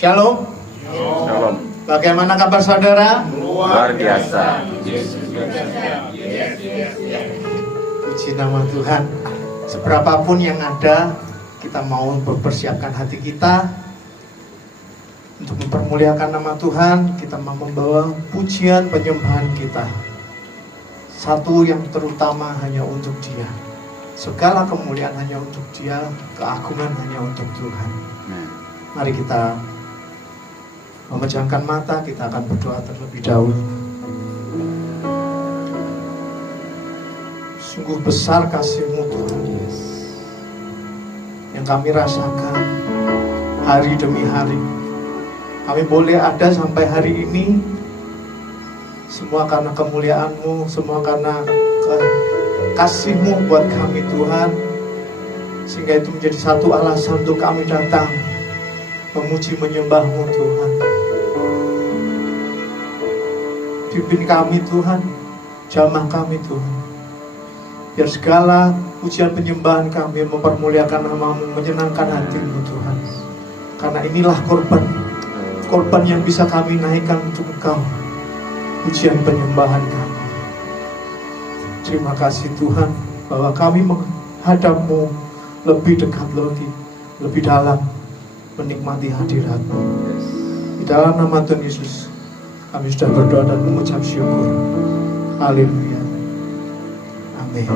Shalom. Shalom. Bagaimana kabar saudara? Luar biasa. Puji nama Tuhan. Seberapapun yang ada, kita mau mempersiapkan hati kita untuk mempermuliakan nama Tuhan. Kita mau membawa pujian penyembahan kita. Satu yang terutama hanya untuk Dia. Segala kemuliaan hanya untuk Dia, keagungan hanya untuk Tuhan. Mari kita memejamkan mata, kita akan berdoa terlebih dahulu. Sungguh besar kasih-Mu Tuhan Yesus, yang kami rasakan hari demi hari. Kami boleh ada sampai hari ini, semua karena kemuliaan-Mu, semua karena kasih-Mu buat kami Tuhan. Sehingga itu menjadi satu alasan untuk kami datang memuji menyembah-Mu Tuhan. Pimpin kami Tuhan, jamah kami Tuhan, biar segala pujian penyembahan kami mempermuliakan nama-Mu, menyenangkan hati-Mu Tuhan. Karena inilah korban yang bisa kami naikkan untuk Engkau, pujian penyembahan kami. Terima kasih Tuhan, bahwa kami menghadap-Mu lebih dekat lagi, lebih dalam, menikmati hadirat-Mu. Di dalam nama Tuhan Yesus kami sudah berdoa dan mengucap syukur. Haleluya. Amin.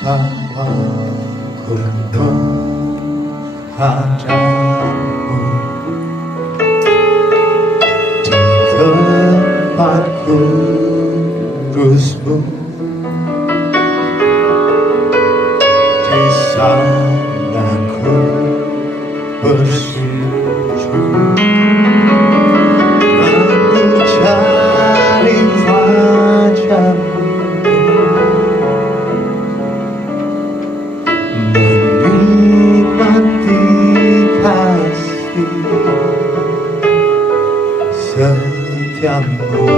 Bahwa ku menghadap-Mu di tempat kudus-Mu, di sana ku bersujud, aku cari wajah-Mu, menikmati kasih setiamu.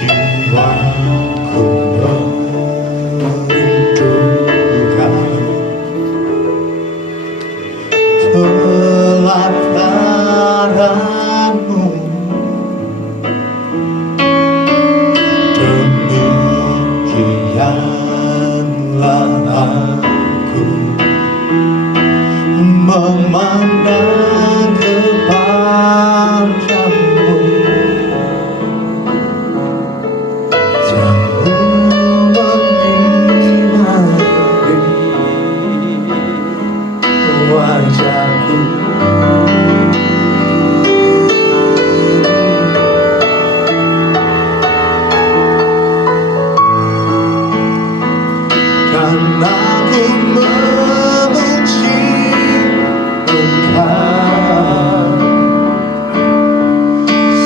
Jiwaku merindukan pelataran-Mu, demikianlah aku memandang kepadamu, jauh menyinari wajahku. Dan aku memuji Engkau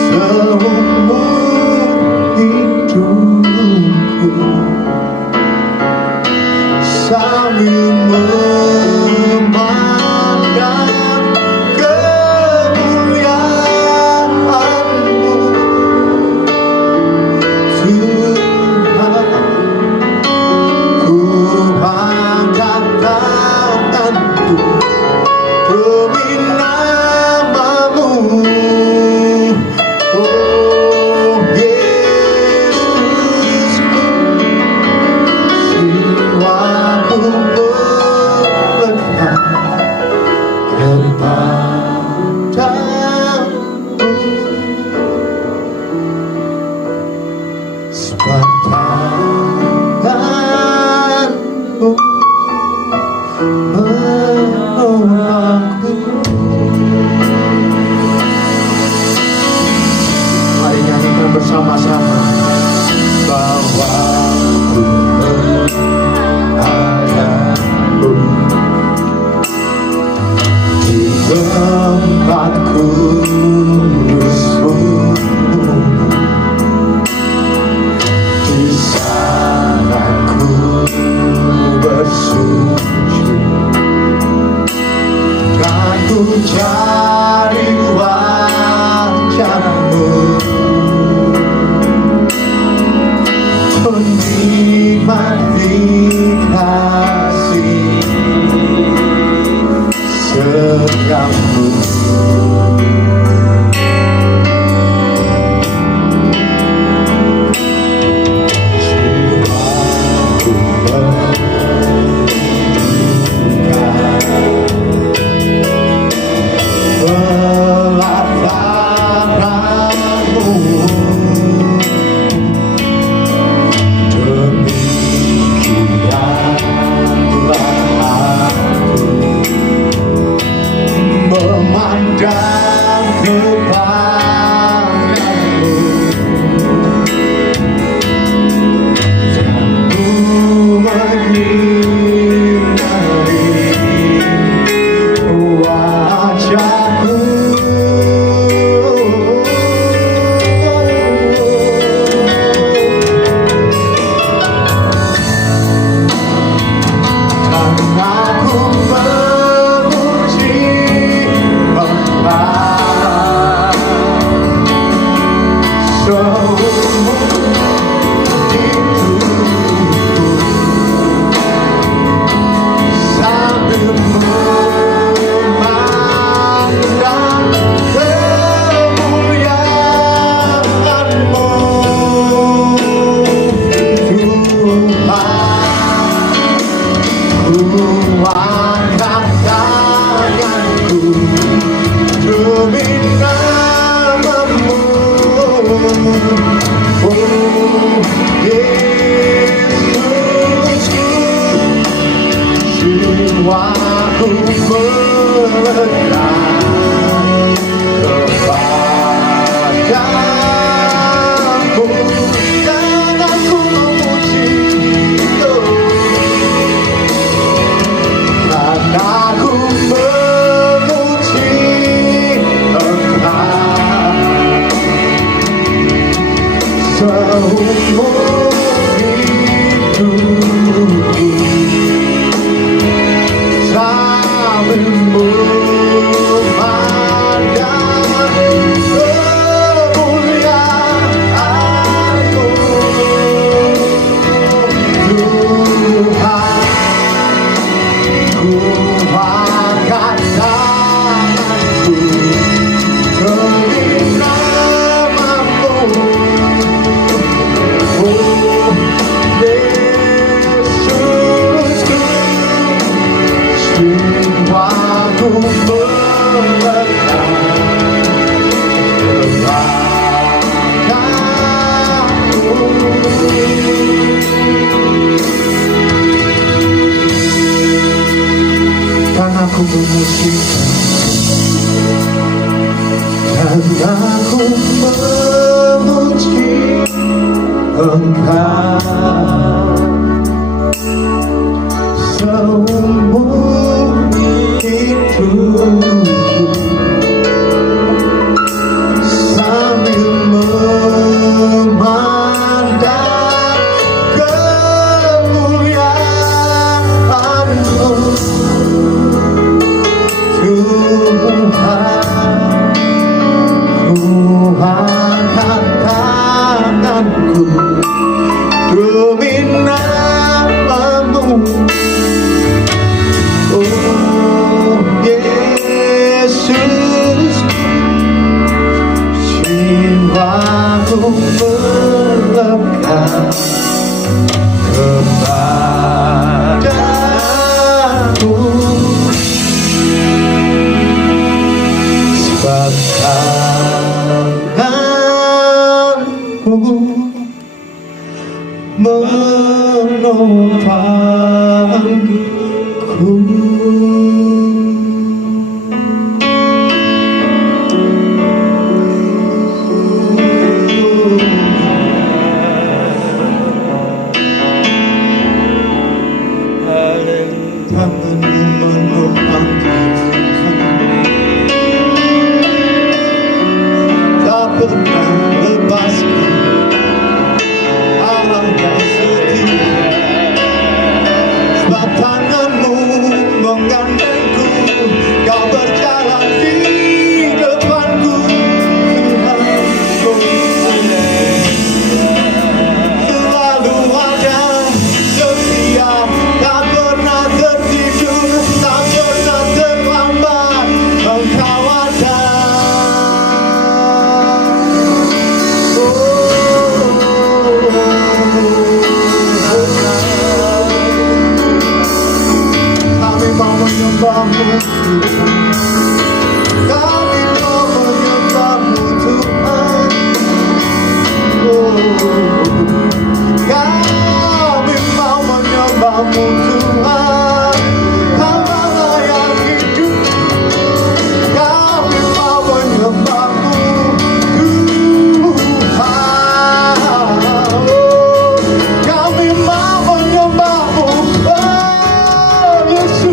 seumur hidupku, sambil memandang kemuliaan-Mu Tuhan. Ku angkat tanganku demi nama-Mu, oh Yesusku. Jiwaku melekat kepadamu, sebab tangan-Mu menolongku. Mari nyanyikan bersama-sama. Bahwa ku menghadap-Mu di tempat kudus-Mu, di sana ku bersujud, jiwaku melekat kepadamu, dan aku memuji dan aku memuji Engkau seumur hidupku, sambil memandang kemuliaan-Mu, Tuhan. Ku angkat tanganku demi nama-Mu, oh Yesusku. Jiwaku melekat kepadamu. Dan aku memuji, dan aku memuji Engkau seumur hidupku, sambil memandang kemuliaan-Mu, Tuhan. Ku angkat tanganku demi nama-Mu, oh Yesus. Jiwaku melekat kepadamu, sebab tangan-Mu menopangku. Tangan-Mu menopangku, tak pernah lepaskan. Allah yang setia, sebab tangan-Mu menggandengku, Kau berjalan di depanku, Tuhan. Selalu ada, setia, tak pernah tertidur, tak pernah terlambat, Engkau ada. Kami mau menyembah-Mu, Tuhan. Kami mau menyembah-Mu, Tuhan. Oh, kami mau menyembah-Mu, Tuhan. Kau-Lah yang hidup. Kami mau menyembah-Mu, Tuhan. Oh, kami mau menyembah-Mu, oh Yesus.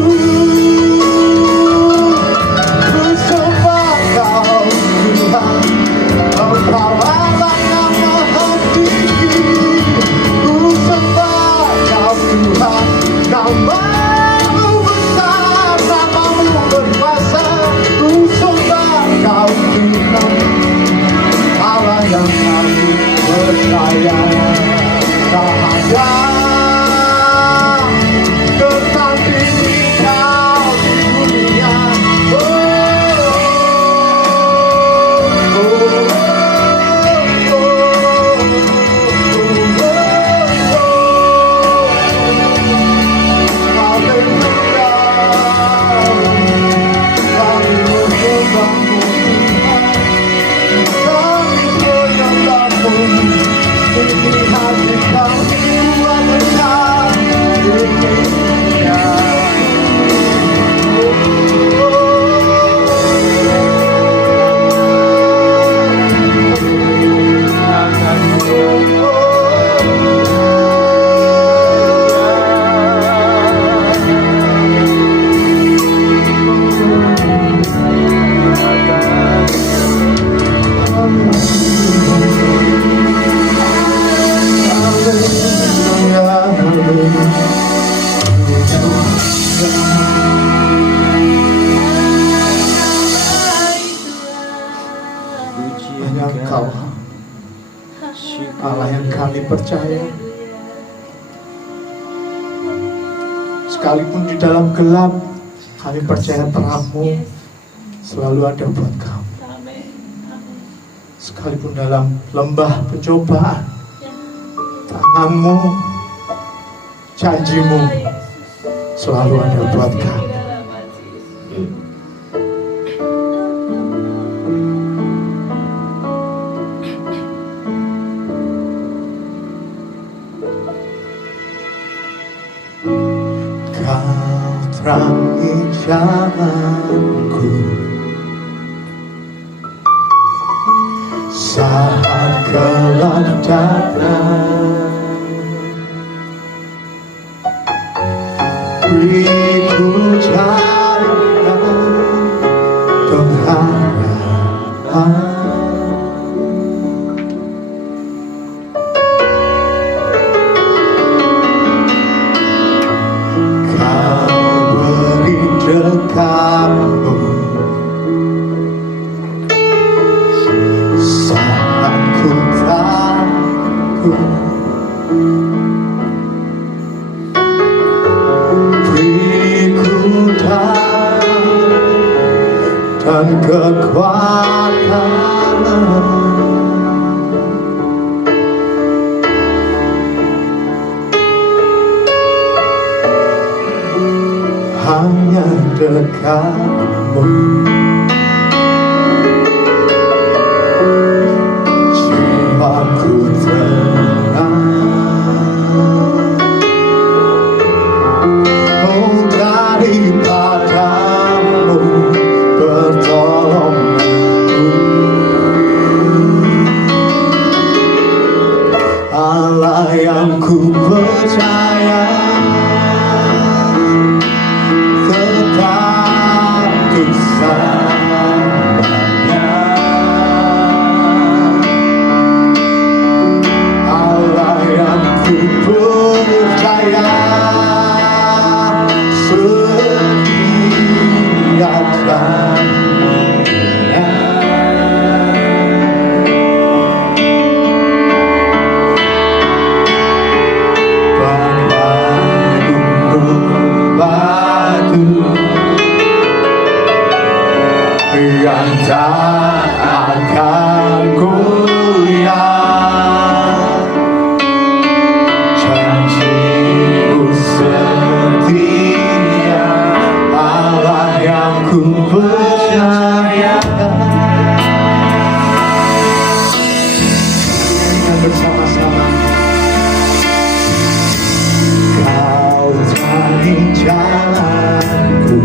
Ku sembah Kau, Tuhan. Engkau Allah yang Maha Tinggi. Ku sembah Kau, Tuhan. Nama-Mu besar, nama-Mu berkuasa. Ku sembah Kau, Tuhan. Allah yang kami percaya, tak ada tertandingi Kau di dunia. percaya. Sekalipun di dalam gelap, kami percaya terang-Mu selalu ada buat kami. Sekalipun dalam lembah pencobaan, tangan-Mu, janji-Mu selalu ada buat kami. Kau terangi jalanku saat gelap datang. Beriku jalan pengharapan. Dekatmu saat ku takut, beriku dan kekuatan. Hanya dekat-Mu, jiwaku tenang. Oh, daripada-Mu pertolonganku, Allah yang ku percaya. Allah yang ku percaya setia dan yang tak akan goyah, janji-Mu setia, Allah yang ku percaya. Kita bersama-sama. Kau terangi jalanku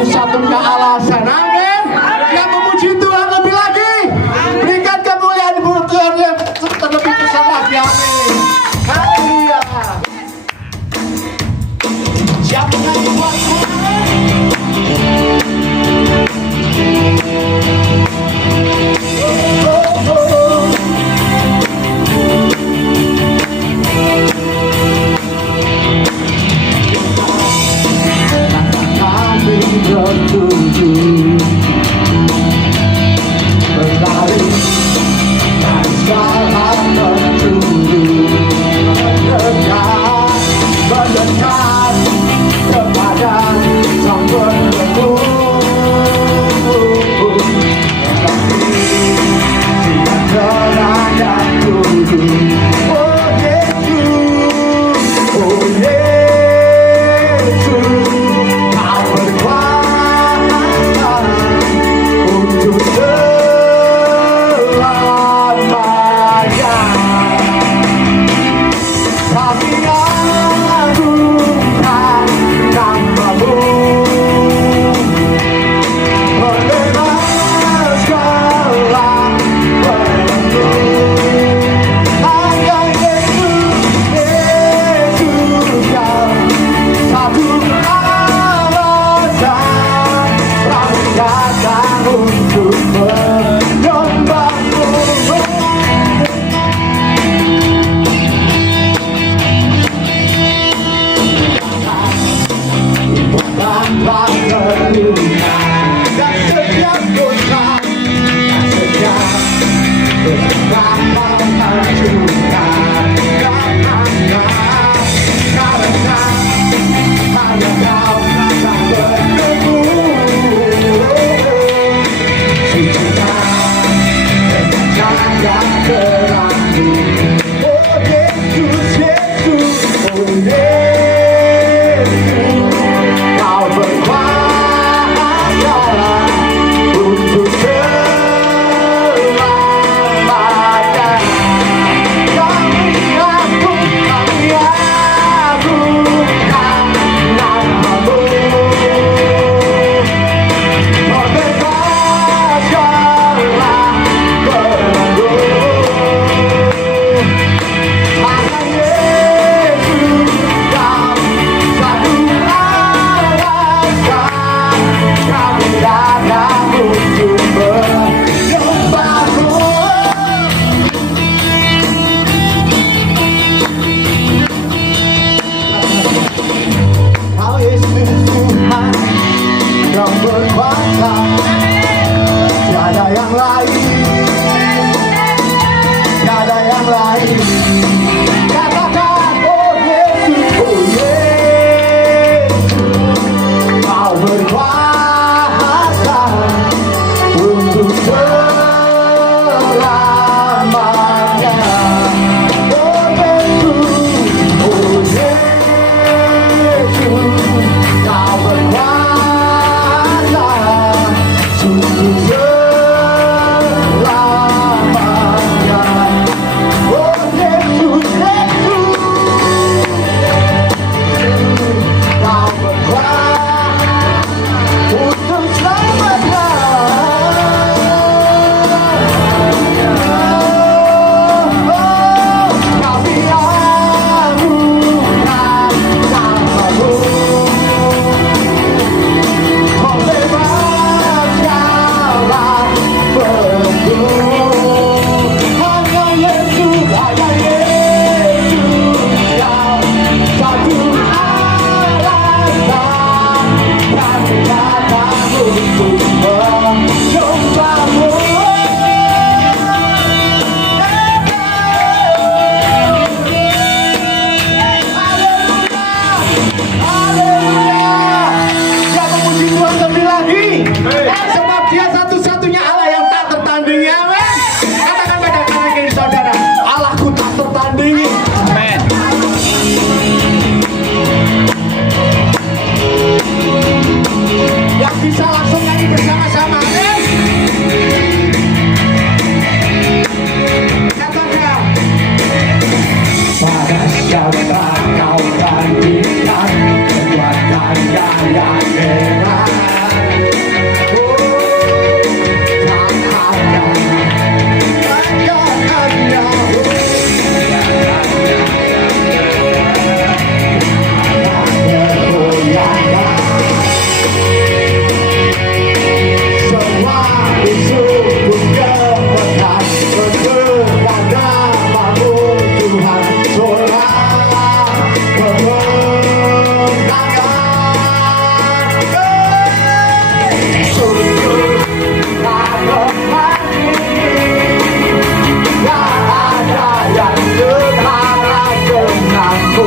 satu-satunya alasan. Amin. Yang memuji Tuhan lebih lagi. Berikan kemuliaan buat Tuhan yang terlebih besar lagi. Amin. Haleluya. Siapa yang buat selamanya. Oh Yesus, Kau berkuasa sungguh selamanya. Oh Yesus, Kau berkuasa untuk selamanya. Kami anugerah namamu, membebaskanlah belenggu. Hanya Yesus yang satu alasan kami datang untuk menyembahmu. Dia memuji Tuhan lebih lagi. Sebab Dia satu-satunya Allah yang tak tertandingi. Amin. Katakan pada kanan kiri saudara, Allahku tak tertandingi. Amin. Yang bisa langsung nyanyi bersama-sama. Amin. Katakan, pada siapa kau bandingkan kekuatan yang hebat? Tak ada, semua isu kemenangan mendengar namamu Tuhan, sorak kemenangan. Sungguh tak berbanding, tak ada yang setara denganmu.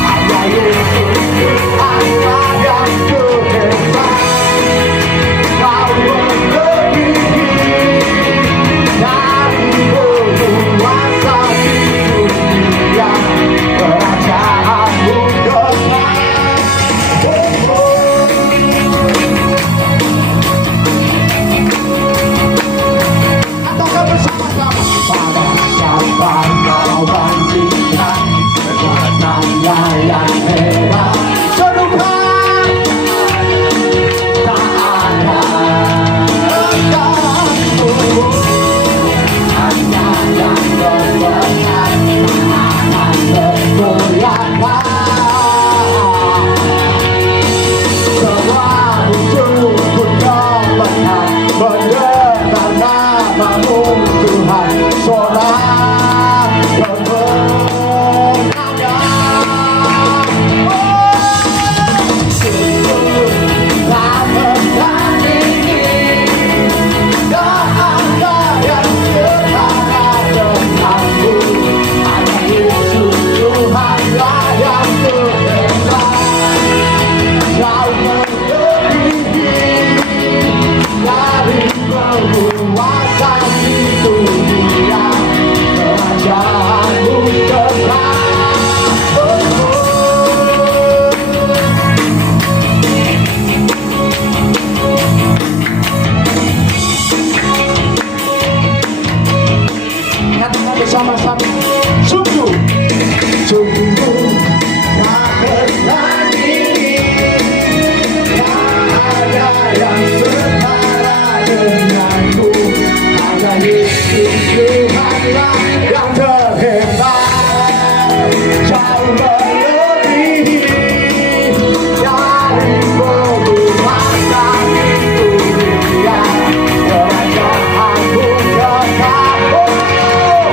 Hanya Yesus Tuhanlah yang terhebat. Kau melebihi dari penguasa di dunia, kerajaanmu dekat. Katakan bersama-sama, pada siapa kau bandingkan kekuatannya yang hebat? Serukan, tak ada rekanmu, hanya yang berbenah akan tergoyahkan. Semua musuh pun kemenang mendengar namamu Tuhan, sorak kemenangan. Sungguh tak bertandingi, tak ada yang setara denganmu. Hanya Yesus Tuhanlah yang terhebat. Kau melebihi dari penguasa di dunia, kerajaanmu dekat. Katakan bersama-sama, sungguh, sungguh tak bertandingi, tak ada yang setara denganmu. Hanya Yesus Tuhanlah yang terhebat. Jauh melebihi dari penguasa di dunia, kerajaanmu dekat. Oh,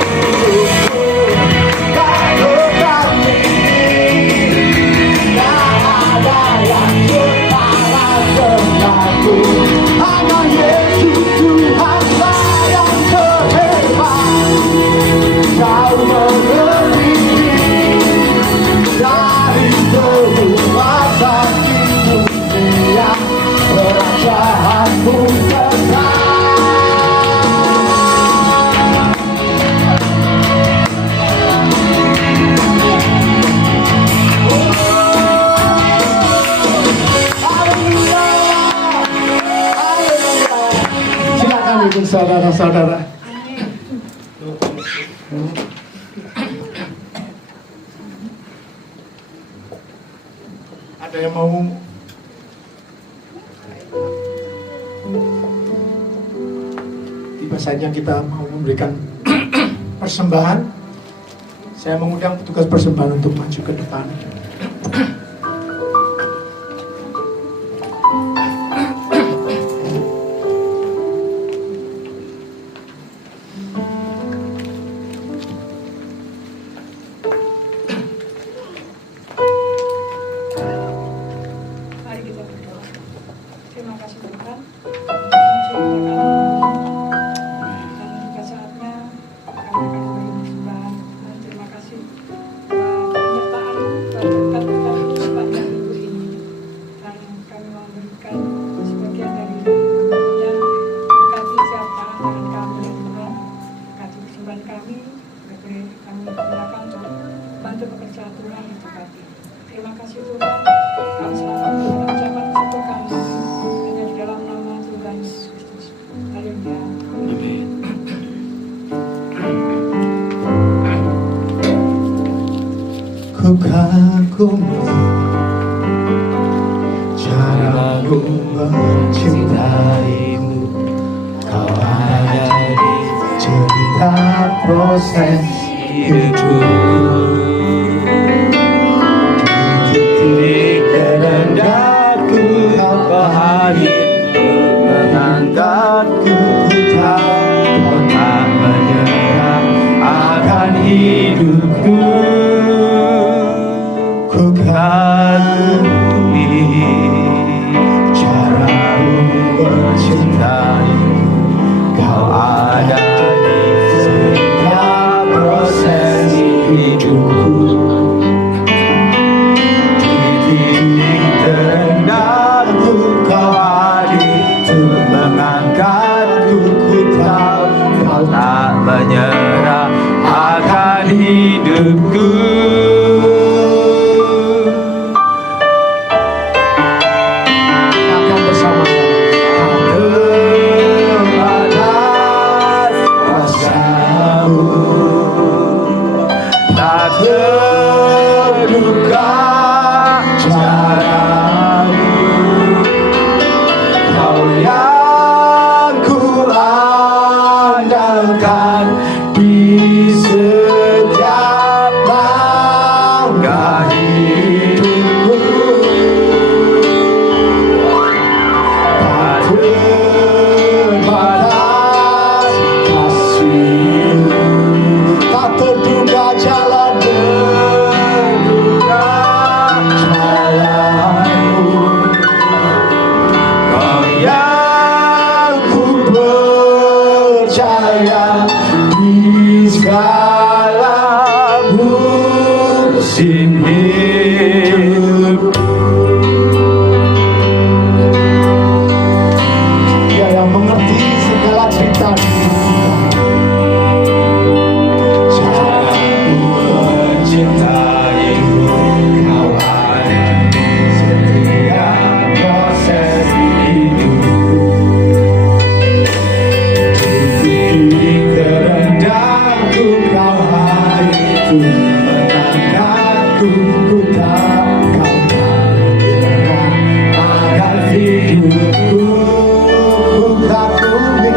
untuk saudara-saudara. Ada yang mau? Tiba saja kita mau memberikan persembahan. Saya mengundang petugas persembahan untuk maju ke depan. Mari kita berdoa. Terima kasih Tuhan. Dan juga saatnya kami akan memberi persembahan. Dan terima kasih penyertaan berkat-berkat sepanjang minggu ini. Dan kami mau memberikan sebagian dari yang berkati setiap tangan kami dan Tuhan. Berkati persembahan kami. Kami gunakan untuk bantu pekerjaan Tuhan yang berkati. Terima kasih Tuhan. Kami selamat mengucapkan syukur kami hanya di dalam nama Tuhan Yesus Kristus. Haleluya. Ku kagumi caramu mencintaimu. Kau ada di cerita proses hidupku. Titik terendahku kau hadir mengangkatku. Kau tak menyerah akan hidupku. Ku kagumi caramu mencintaimu. Kau ada di setiap proses hidupku. Titik terendahku kau hadir untuk mengangkatku. Ku tahu kau tak menyerah akan hidupku. Akan bersama-sama. Terbatas kuasamu, tak terduga caramu. Kau yang ku andalkan di setiap langkah hidupku. Tak terbatas kasih-Mu, tak terduga jalan terduga jalan-Mu. Kau yang ku percaya di segala musim hidup. Dia yang mengerti segala cerita hidup kita. Caramu mencintaimu, kau ada di setiap proses hidupku. Titik terendahku kau hadir untuk mengangkatku. Ku tahu kau tak menyerah akan hidupku. Ku kagumi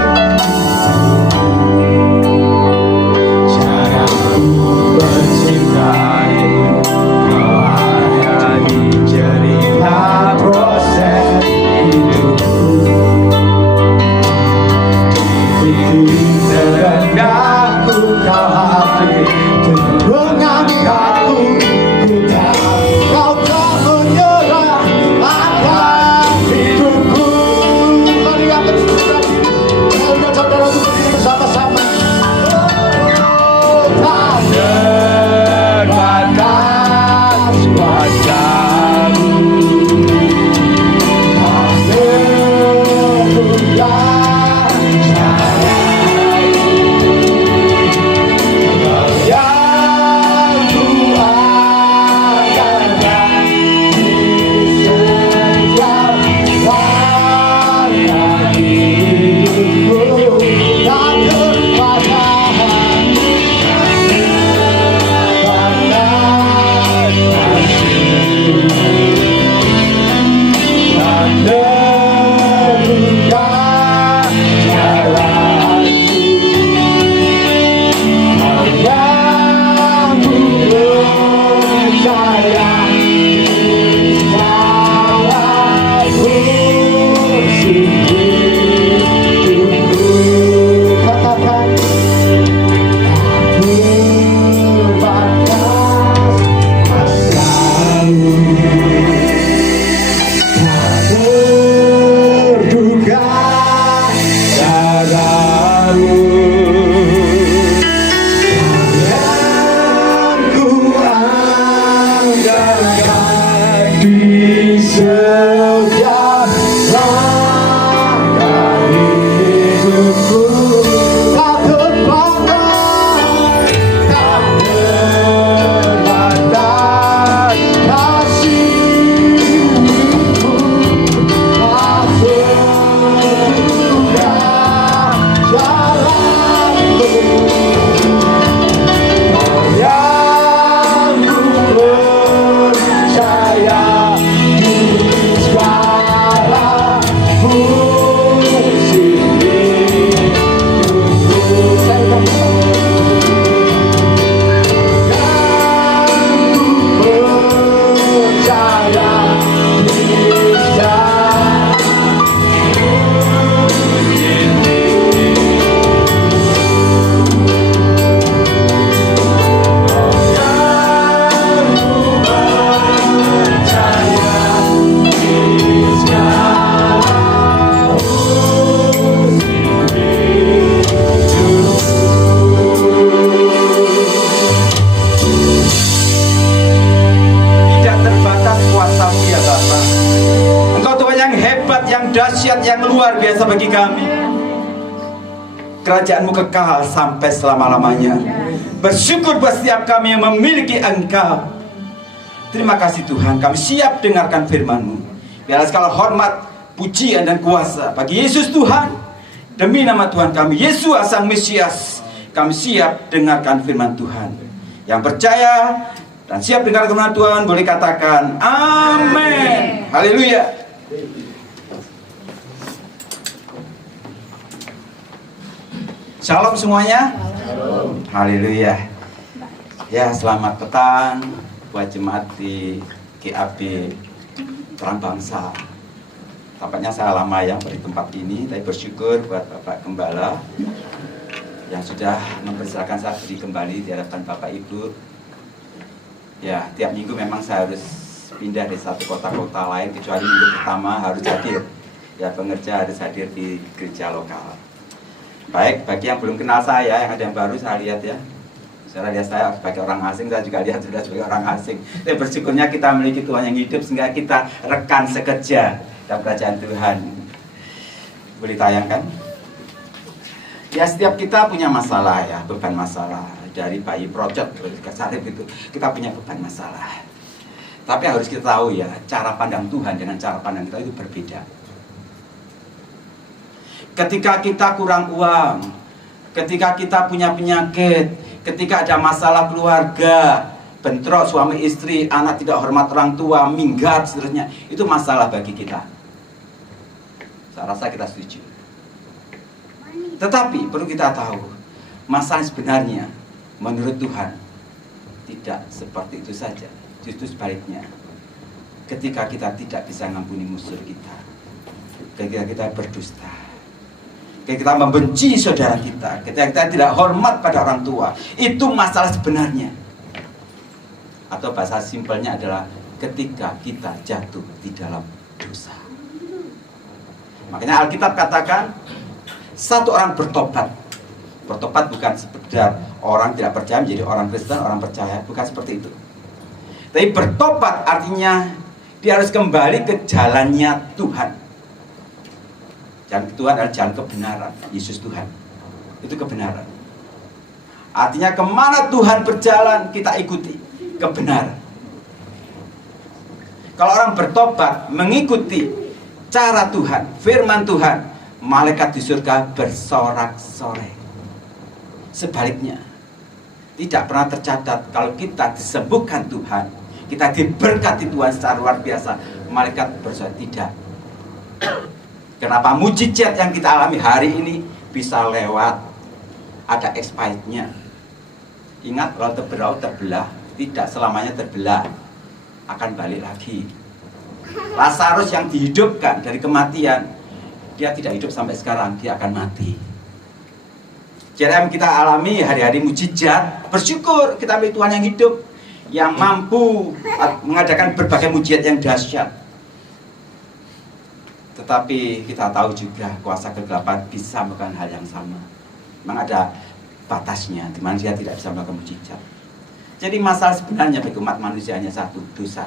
Dahsyat yang luar biasa bagi kami. Kerajaan-Mu kekal sampai selama-lamanya. Bersyukur buat setiap kami yang memiliki Engkau. Terima kasih Tuhan, kami siap dengarkan firman-Mu. Biarlah segala hormat, pujian dan kuasa bagi Yesus Tuhan. Demi nama Tuhan kami, Yesus Sang Mesias, kami siap dengarkan firman Tuhan. Yang percaya dan siap dengar firman Tuhan boleh katakan amin. Haleluya. Shalom semuanya. Haleluya. Ya, selamat petang buat jemaat di GAB Terang Bangsa. Tampaknya saya lama yang di tempat ini, tapi bersyukur buat Bapak Gembala yang sudah mempersilahkan saya berdiri kembali di hadapan Bapak Ibu. Ya, tiap minggu memang saya harus pindah dari satu kota-kota lain, kecuali minggu pertama harus hadir. Ya, pengerja harus hadir di gereja lokal. Baik, bagi yang belum kenal saya, yang ada yang baru saya lihat ya. Saya lihat saya sebagai orang asing, saya juga lihat sudah sebagai orang asing. Tapi bersyukurnya kita memiliki Tuhan yang hidup sehingga kita rekan sekerja dalam kerajaan Tuhan. Boleh tayangkan? Ya, setiap kita punya masalah ya, beban masalah. Dari bayi procot ke sarip itu, kita punya beban masalah. Tapi harus kita tahu ya, cara pandang Tuhan dengan cara pandang kita itu berbeda. Ketika kita kurang uang, ketika kita punya penyakit, ketika ada masalah keluarga, bentrok suami istri, anak tidak hormat orang tua, minggat, seterusnya, itu masalah bagi kita. Saya rasa kita setuju. Tetapi perlu kita tahu, masalah sebenarnya menurut Tuhan tidak seperti itu saja. Justru sebaliknya, ketika kita tidak bisa mengampuni musuh kita, ketika kita berdusta, ketika kita membenci saudara kita, ketika kita tidak hormat pada orang tua, itu masalah sebenarnya. Atau bahasa simpelnya adalah ketika kita jatuh di dalam dosa. Makanya Alkitab katakan, satu orang bertobat. Bertobat bukan sekedar orang tidak percaya menjadi orang Kristen, orang percaya, bukan seperti itu. Tapi bertobat artinya dia harus kembali ke jalannya Tuhan. Jalan Tuhan adalah jalan kebenaran. Yesus Tuhan, itu kebenaran. Artinya kemana Tuhan berjalan, kita ikuti kebenaran. Kalau orang bertobat mengikuti cara Tuhan, firman Tuhan, malaikat di surga bersorak-sorai. Sebaliknya, tidak pernah tercatat kalau kita disembuhkan Tuhan, kita diberkati Tuhan secara luar biasa, malaikat bersorak. Tidak. Kenapa mujizat yang kita alami hari ini bisa lewat? Ada expirednya. Ingat, kalau terbelah, tidak selamanya terbelah, akan balik lagi. Lazarus yang dihidupkan dari kematian, dia tidak hidup sampai sekarang, dia akan mati. Jadi yang kita alami hari-hari mujizat, bersyukur kita milik Tuhan yang hidup, yang mampu mengadakan berbagai mujizat yang dahsyat. Tetapi kita tahu juga kuasa kegelapan bisa melakukan hal yang sama. Memang ada batasnya, di mana dia tidak bisa melakukan mukjizat. Jadi masalah sebenarnya bagi umat manusia hanya satu, dosa.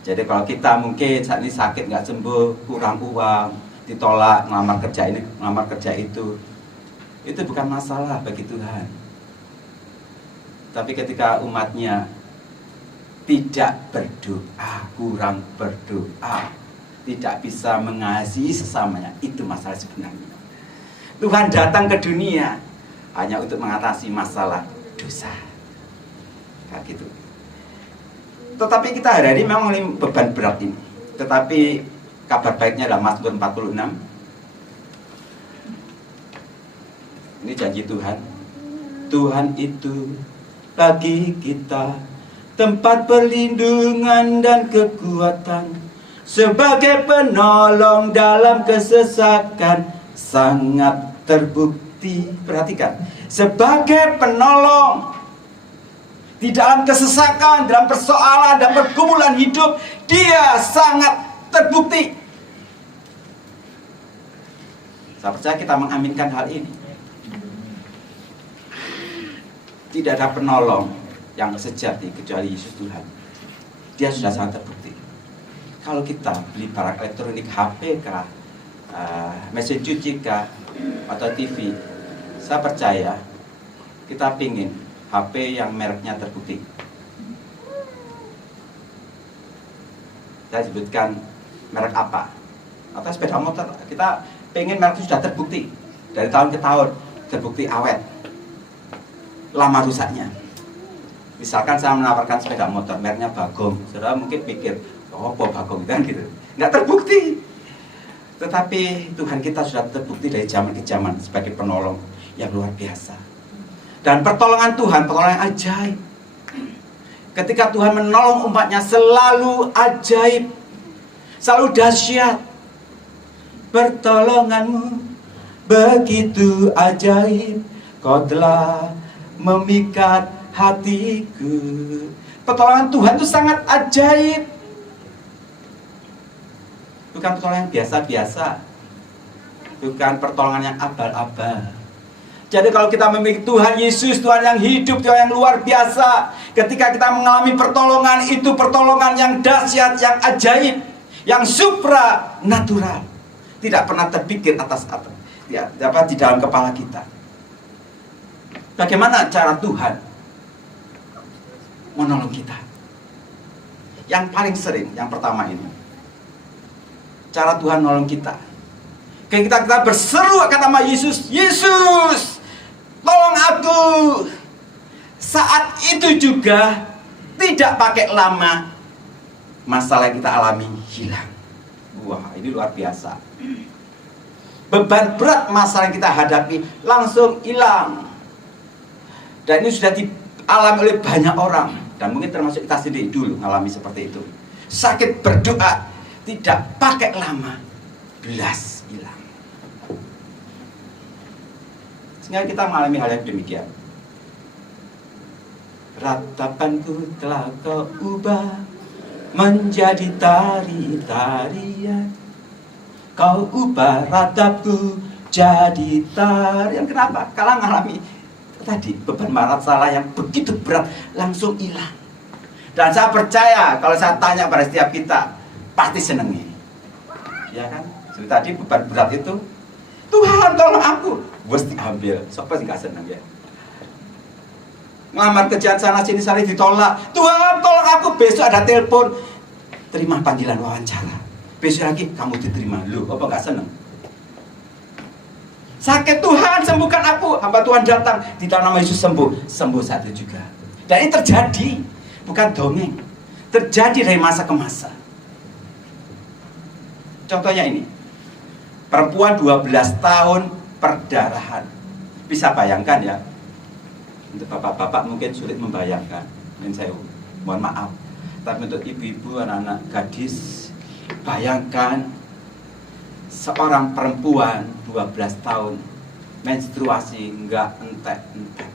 Jadi kalau kita mungkin saat ini sakit nggak sembuh, kurang uang, ditolak, ngelamar kerja ini, ngelamar kerja itu bukan masalah bagi Tuhan. Tapi ketika umatnya tidak berdoa, kurang berdoa, tidak bisa mengasihi sesamanya, itu masalah sebenarnya. Tuhan datang ke dunia hanya untuk mengatasi masalah dosa. Kayak gitu. Tetapi kita hari ini memang mengalami beban berat ini. Tetapi kabar baiknya adalah Mazmur 46. Ini janji Tuhan. Tuhan itu bagi kita tempat perlindungan dan kekuatan, sebagai penolong dalam kesesakan, sangat terbukti. Perhatikan, sebagai penolong di dalam kesesakan, dalam persoalan dan pergumulan hidup, dia sangat terbukti. Saya percaya kita mengaminkan hal ini. Tidak ada penolong yang sejati kecuali Yesus Tuhan. Dia sudah sangat terbukti. Kalau kita beli barang elektronik, HP kah, mesin cuci kah, atau TV, saya percaya kita pingin HP yang mereknya terbukti. Saya sebutkan merek apa. Atau sepeda motor, kita pengen merek itu sudah terbukti. Dari tahun ke tahun, terbukti awet, lama rusaknya. Misalkan saya menawarkan sepeda motor, mereknya Bagong. Saudara mungkin pikir, oh Bagong kan gitu. Nggak terbukti. Tetapi Tuhan kita sudah terbukti dari zaman ke zaman sebagai penolong yang luar biasa. Dan pertolongan Tuhan, pertolongan yang ajaib. Ketika Tuhan menolong umatnya selalu ajaib, selalu dahsyat. Pertolonganmu begitu ajaib, kau telah memikat hatiku. Pertolongan Tuhan itu sangat ajaib. Bukan pertolongan yang biasa-biasa, bukan pertolongan yang abal-abal. Jadi kalau kita memiliki Tuhan Yesus, Tuhan yang hidup, Tuhan yang luar biasa, ketika kita mengalami pertolongan, itu pertolongan yang dahsyat, yang ajaib, yang supranatural, tidak pernah terpikir atas-atas, ya, dapat di dalam kepala kita. Bagaimana cara Tuhan menolong kita? Yang paling sering, yang pertama ini, cara Tuhan menolong kita. Ketika kita berseru akan nama Yesus, Yesus, tolong aku. Saat itu juga tidak pakai lama, masalah yang kita alami hilang. Wah, ini luar biasa. Beban berat masalah yang kita hadapi langsung hilang. Dan ini sudah dialami oleh banyak orang. Dan mungkin termasuk kita sendiri dulu mengalami seperti itu. Sakit berdoa, tidak pakai lama, belas hilang. Sehingga kita mengalami hal yang demikian. Ratapanku telah kau ubah menjadi tari-tarian. Kau ubah ratapku jadi tarian. Kenapa? Kalau mengalami tadi beban masalah yang begitu berat langsung hilang. Dan saya percaya kalau saya tanya pada setiap kita, pasti senengnya. Ya kan? Seperti tadi beban berat itu, Tuhan tolong aku, bos diambil. Siapa sih gak seneng ya? Ngelamar kerjaan sana sini ditolak. Tuhan tolong aku, besok ada telepon, terima panggilan wawancara. Besok lagi kamu diterima. Loh, apa gak seneng? Sakit, Tuhan sembuhkan aku. Hamba Tuhan datang, di dalam nama Yesus sembuh. Sembuh satu juga. Dan ini terjadi, bukan dongeng. Terjadi dari masa ke masa. Contohnya ini, perempuan 12 tahun perdarahan. Bisa bayangkan ya, untuk bapak-bapak mungkin sulit membayangkan. Mungkin saya mohon maaf. Tapi untuk ibu-ibu, anak-anak gadis, bayangkan seorang perempuan 12 tahun menstruasi enggak entek-entek,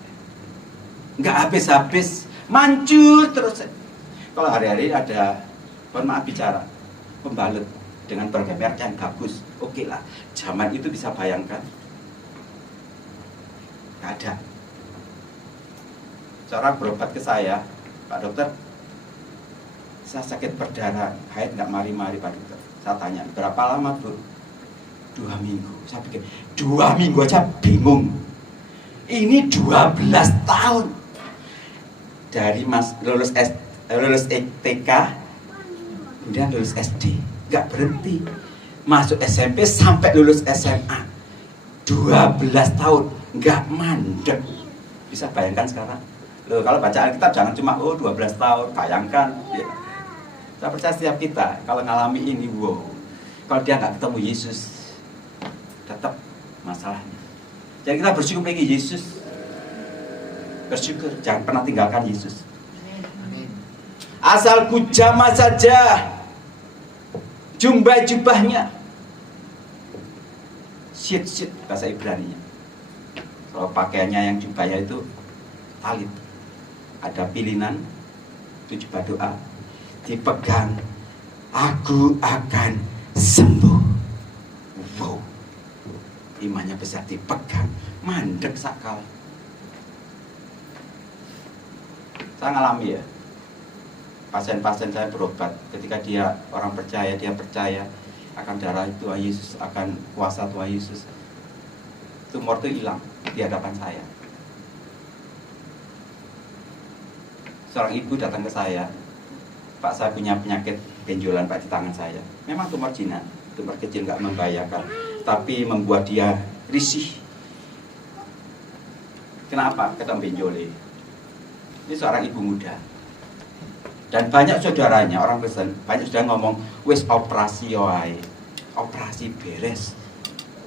enggak habis-habis, mancur terus. Kalau hari-hari ada, mohon maaf bicara, pembalut dengan berbagai merek yang bagus, oke lah. Zaman itu bisa bayangkan. nggak ada. Seorang berobat ke saya, Pak dokter, saya sakit berdarah, haid nggak mari-mari Pak dokter. Saya tanya, berapa lama Bu? 2 minggu. Saya pikir, 2 minggu aja bingung. Ini 12 tahun. Dari lulus TK, kemudian lulus SD, nggak berhenti. Masuk SMP sampai lulus SMA. 12 tahun, nggak mandek. Bisa bayangkan sekarang? Loh, kalau baca Alkitab jangan cuma 12 tahun, bayangkan. Ya. Saya percaya setiap kita kalau ngalami ini, wow. Kalau dia nggak ketemu Yesus, tetap masalahnya. Jadi kita bersyukur bagi Yesus. Bersyukur, jangan pernah tinggalkan Yesus. Asal ku jamah saja jubahnya. Syit bahasa Ibrani-nya. Kalau pakaiannya yang jubahnya itu talit. Ada pilihan, itu jubah doa. Dipegang, aku akan sembuh. Wow. Imannya besar, dipegang, mandek sakal. Saya ngalami ya. Pasien-pasien saya berobat, ketika dia orang percaya, dia percaya akan darah Tuhan Yesus, akan kuasa Tuhan Yesus. Tumor itu hilang di hadapan saya. Seorang ibu datang ke saya, Pak, saya punya penyakit benjolan Pak di tangan saya. Memang tumor jinak, tumor kecil nggak membahayakan, tapi membuat dia risih. Kenapa? Ketemu benjole. Ini seorang ibu muda. Dan banyak saudaranya, orang Kristen, banyak sudah ngomong, wis operasi yoai, operasi beres.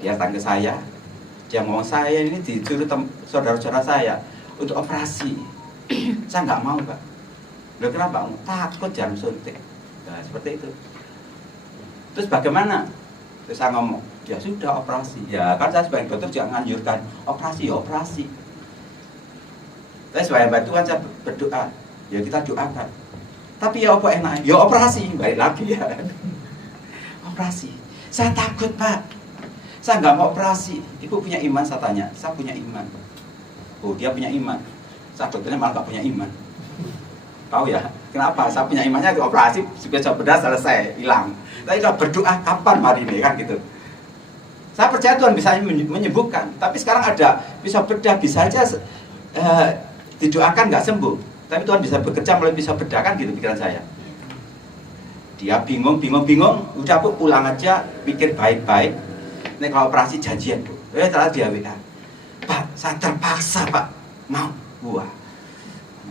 Dia datang ke saya, dia ngomong, saya ini disuruh saudara-saudara saya untuk operasi. Saya nggak mau Pak. Loh kenapa? Takut jarum suntik. Nah, seperti itu. Terus bagaimana? Terus saya ngomong, ya sudah operasi. Ya kan saya sebagai dokter juga menganjurkan operasi, ya operasi. Tapi sebagai bantuan saya berdoa, ya kita doakan. Tapi ya apa enak? Ya operasi, balik lagi ya. Operasi. Saya takut Pak. Saya nggak mau operasi. Ibu punya iman? Saya tanya. Saya punya iman. Oh dia punya iman. Saya dokternya malah nggak punya iman. Tahu ya? Kenapa? Saya punya imannya di operasi, sudah bedah selesai, hilang. Tapi kalau berdoa kapan hari ini kan gitu. Saya percaya Tuhan bisa menyembuhkan. Tapi sekarang ada bisa bedah, bisa aja didoakan nggak sembuh. Tapi Tuhan bisa bekerja melalui bisa bedah kan gitu pikiran saya. Dia bingung. Udah Bu pulang aja, pikir baik-baik. Ini kalau operasi janjian Bu. Ternyata dia WA. Pak, saya terpaksa Pak mau. Wah,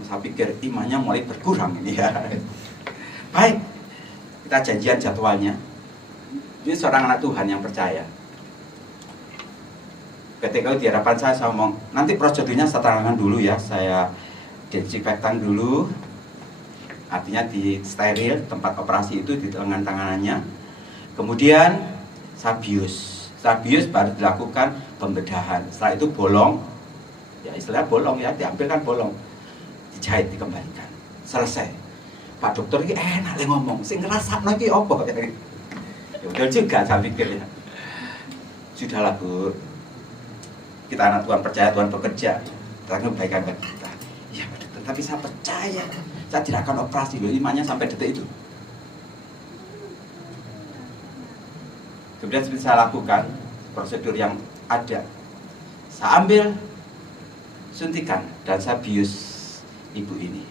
saya pikir imannya mulai berkurang ini ya. Baik, kita janjian jadwalnya. Ini seorang anak Tuhan yang percaya. Ketika di hadapan saya ngomong, nanti prosedurnya saya terangkan dulu ya. Saya desinfektan dulu, artinya di steril tempat operasi itu di tangannya. Kemudian saya bius baru dilakukan pembedahan. Setelah itu bolong. Ya istilahnya bolong ya, diambilkan bolong, dijahit, dikembalikan, selesai. Pak dokter ini enak lah ngomong, sing ngerasa lagi apa ya? Betul juga saya pikir ya. Sudahlah Bu, kita anak Tuhan percaya Tuhan bekerja, Tuhan kebaikan bagi kita. Ya Pak dokter, tapi saya percaya, saya tidak akan operasi loh, imannya sampai detik itu. Kemudian seperti saya lakukan prosedur yang ada, saya ambil suntikan dan saya bius ibu ini.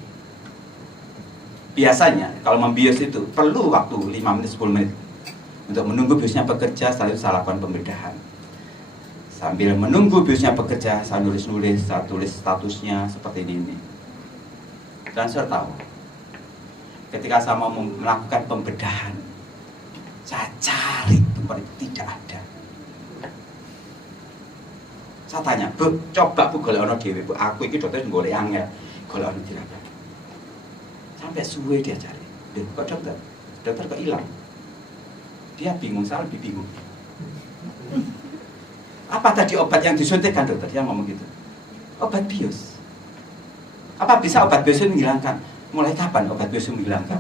Biasanya kalau membius itu perlu waktu 5 menit 10 menit untuk menunggu biusnya bekerja. Setelah itu saya lakukan pembedahan. Sambil menunggu biusnya bekerja, saya nulis-nulis, saya tulis statusnya seperti ini. Dan saya tahu ketika saya mau melakukan pembedahan, saya cari tempat itu tidak ada. Saya tanya, Bu, coba Bu golek ono dhewe, Bu. Aku iki dokter golek angel. Golek ono tidak ada. Sampai suwe dia cari. Loh, kok dokter? Dokter kok hilang? Dia bingung, saya lebih bingung. Apa tadi obat yang disuntikkan dokter? Dia ngomong gitu. Obat bius. Apa bisa obat bius itu menghilangkan? Mulai kapan obat bius itu menghilangkan?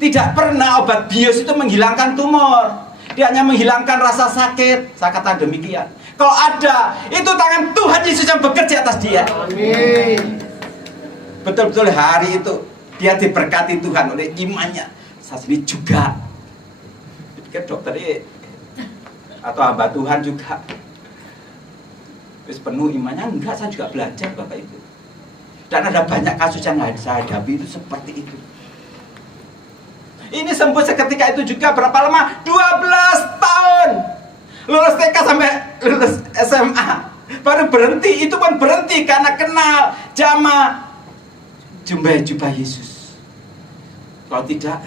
Tidak pernah obat bius itu menghilangkan tumor. dia hanya menghilangkan rasa sakit. Saya katakan demikian. Kalau ada, itu tangan Tuhan Yesus yang bekerja atas dia. Amin. Betul-betul hari itu dia diberkati Tuhan oleh imannya. Saya sendiri juga. Pikir dokter ini atau hamba Tuhan juga. Terus penuh imannya, enggak, saya juga belajar Bapak Ibu. Dan ada banyak kasus yang saya hadapi itu seperti itu. Ini sembuh seketika itu juga. Berapa lama? 12 tahun. Lulus TK sampai lulus SMA. Baru berhenti, itu pun berhenti karena kenal jamaah jubah Yesus. Kalau tidak,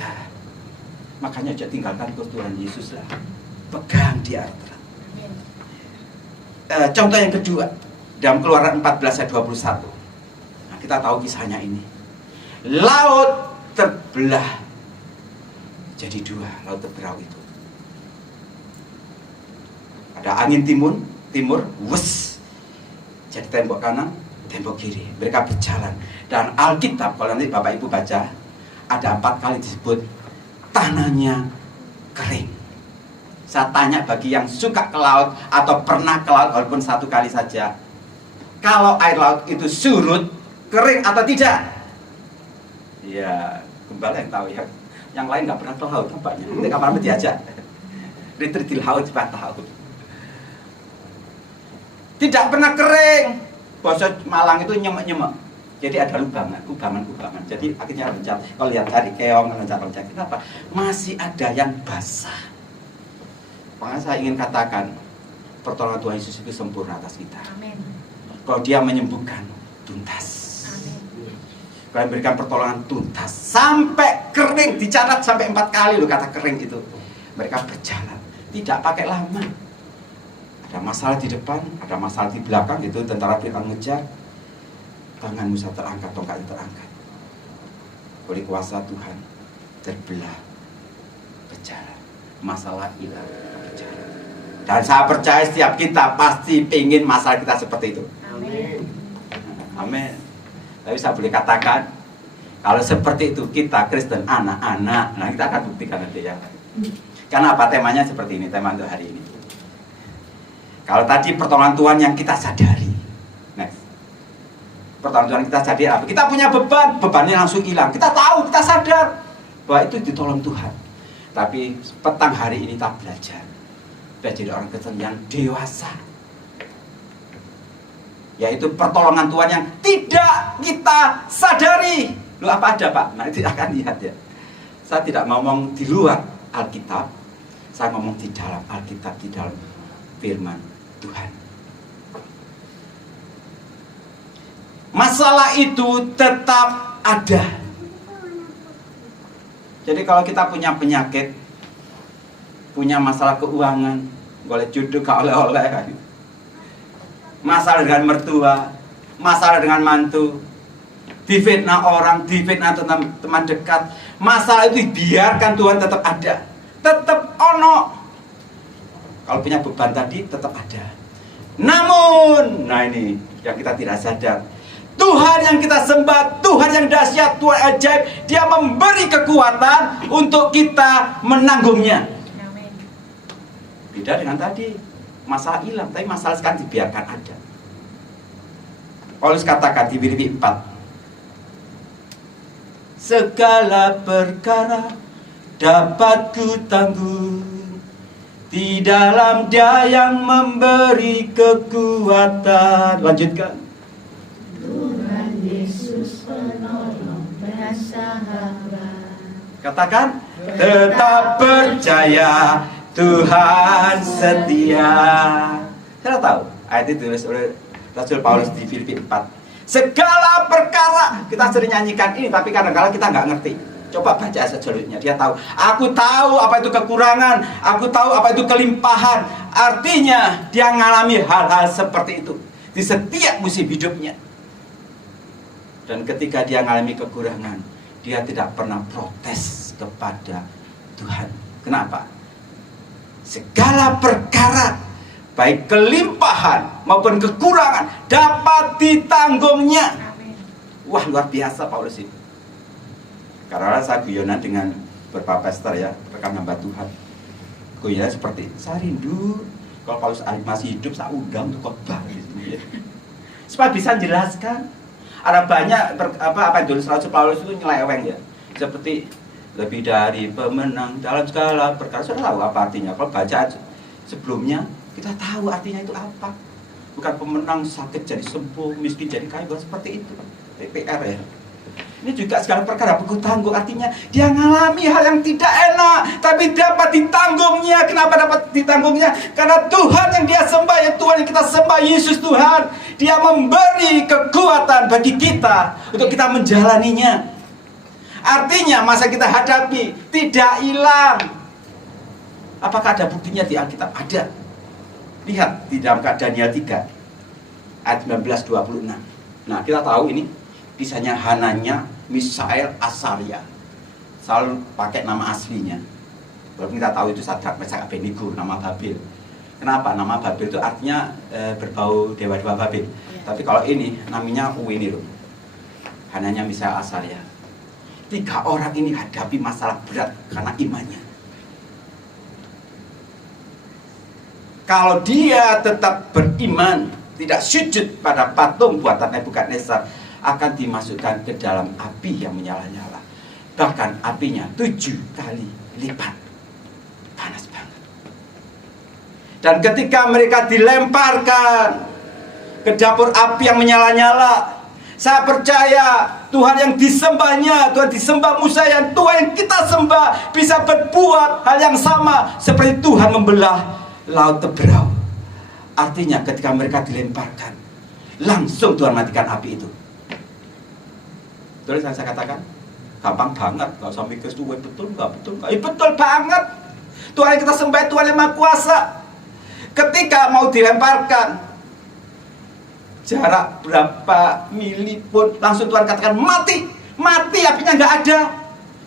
makanya jangan tinggalkan Tuhan Yesus lah. Pegang dia terang. Contoh yang kedua, dalam Keluaran 14 ayat 21. Nah, kita tahu kisahnya ini. Laut terbelah jadi dua, laut terbelah itu. Ada angin timur, wes. Jadi tembok kanan, tembok kiri. Mereka berjalan. Dan Alkitab, kalau nanti Bapak Ibu baca, ada 4 kali disebut tanahnya kering. Saya tanya bagi yang suka ke laut atau pernah ke laut walaupun 1 kali saja, kalau air laut itu surut, kering atau tidak? Ya, gembala yang tahu ya. Yang lain nggak pernah ke laut nampaknya. Nanti kapan diajak? Retreat di laut juga tahu. Tidak pernah kering. Bahasa Malang itu nyemek-nyemek. Jadi ada lubangan. Jadi akhirnya loncat. Kalau lihat tadi keong loncat. Kenapa? Masih ada yang basah. Makanya saya ingin katakan, pertolongan Tuhan Yesus itu sempurna atas kita. Amin. Kalau dia menyembuhkan, tuntas. Amin. Kalau memberikan pertolongan tuntas, sampai kering, dicatat sampai 4 kali loh kata kering itu. Mereka berjalan, tidak pakai lama. Ada masalah di depan, ada masalah di belakang, itu tentara Firaun ngejar. Tangan Musa terangkat, tongkatnya terangkat. Oleh kuasa Tuhan, terbelah, berjalan. Masalah hilang, berjalan. Dan saya percaya setiap kita pasti ingin masalah kita seperti itu. Amin. Amin. Tapi saya boleh katakan, kalau seperti itu kita Kristen anak-anak, nah kita akan buktikan nanti ya. Karena apa temanya seperti ini, tema untuk hari ini. Kalau tadi pertolongan Tuhan yang kita sadari, next. Pertolongan Tuhan kita sadari apa? Kita punya bebannya langsung hilang. Kita tahu, kita sadar bahwa itu ditolong Tuhan. Tapi petang hari ini kita belajar jadi orang Kristen yang dewasa. Yaitu pertolongan Tuhan yang tidak kita sadari. Lu apa ada Pak? Nanti akan lihat ya. Saya tidak ngomong di luar Alkitab, saya ngomong di dalam Alkitab, di dalam firman Tuhan. Masalah itu tetap ada. Jadi kalau kita punya penyakit, punya masalah keuangan, boleh jodoh gak oleh-oleh, masalah dengan mertua, masalah dengan mantu, difitnah orang, difitnah teman dekat, masalah itu biarkan Tuhan tetap ada, tetap ono. Kalau punya beban tadi tetap ada. Namun, nah ini yang kita tidak sadar, Tuhan yang kita sembah, Tuhan yang dahsyat, Tuhan ajaib, dia memberi kekuatan untuk kita menanggungnya. Amin. Beda dengan tadi, masalah hilang, tapi masalah sekarang dibiarkan ada. Paulus katakan di Filipi 4, segala perkara dapat ku tanggung di dalam Dia yang memberi kekuatan. Lanjutkan. Tuhan Yesus penolong bersahabat. Katakan, tetap percaya Tuhan setia. Saya tahu ayat itu ditulis oleh Rasul Paulus di Filipi 4. Segala perkara, kita sering nyanyikan ini, tapi kadang-kadang kita nggak ngerti. Coba baca sejelusnya, dia tahu. Aku tahu apa itu kekurangan, aku tahu apa itu kelimpahan. Artinya dia mengalami hal-hal seperti itu di setiap musim hidupnya. Dan ketika dia mengalami kekurangan, dia tidak pernah protes kepada Tuhan. Kenapa? Segala perkara, baik kelimpahan maupun kekurangan, dapat ditanggungnya. Amin. Wah, luar biasa Paulus ini. Karena saya guyonan dengan beberapa pastor ya, rekan hamba Tuhan. goyah seperti saya rindu kalau Paulus masih hidup saya undang untuk khotbah gitu ya. Supaya bisa menjelaskan. Ada banyak apa yang ditulis Rasul Paulus itu nyeleweng ya. Seperti lebih dari pemenang dalam segala perkara. Sudah tahu apa artinya? Kalau baca sebelumnya kita tahu artinya itu apa. Bukan pemenang sakit jadi sembuh, miskin jadi kaya, bukan seperti itu. TPR ya. Ini juga segala perkara beku tanggung, artinya dia ngalami hal yang tidak enak tapi dapat ditanggungnya. Kenapa dapat ditanggungnya? Karena Tuhan yang dia sembah, ya Tuhan yang kita sembah, Yesus Tuhan, dia memberi kekuatan bagi kita untuk kita menjalaninya. Artinya masa kita hadapi tidak hilang. Apakah ada buktinya di Alkitab? Ada. Lihat di dalam Daniel 3 ayat 19-26. Nah, kita tahu ini kisahnya Hananya, Misael, Asaria. Selalu pakai nama aslinya. Walaupun kita tahu itu Sadrak, Mesak, Abednego, nama Babel. Kenapa? Nama Babel itu artinya berbau dewa-dewa Babel. Tapi kalau ini namanya ini loh. Hananya, Misael, Asaria. 3 orang ini hadapi masalah berat karena imannya. Kalau dia tetap beriman, tidak sujud pada patung buatan Nebukadnezar, akan dimasukkan ke dalam api yang menyala-nyala. Bahkan apinya 7 kali lipat. Panas banget. Dan ketika mereka dilemparkan ke dapur api yang menyala-nyala, saya percaya Tuhan yang disembahnya, Tuhan disembah Musa, yang Tuhan yang kita sembah, bisa berbuat hal yang sama seperti Tuhan membelah laut Teberau. Artinya ketika mereka dilemparkan, langsung Tuhan matikan api itu. Betul yang saya katakan? Gampang banget, gak usah mikir itu betul gak, betul gak? Betul banget. Tuhan yang kita sembah, Tuhan yang Maha Kuasa. Ketika mau dilemparkan, jarak berapa mili pun langsung Tuhan katakan mati. Mati, apinya gak ada.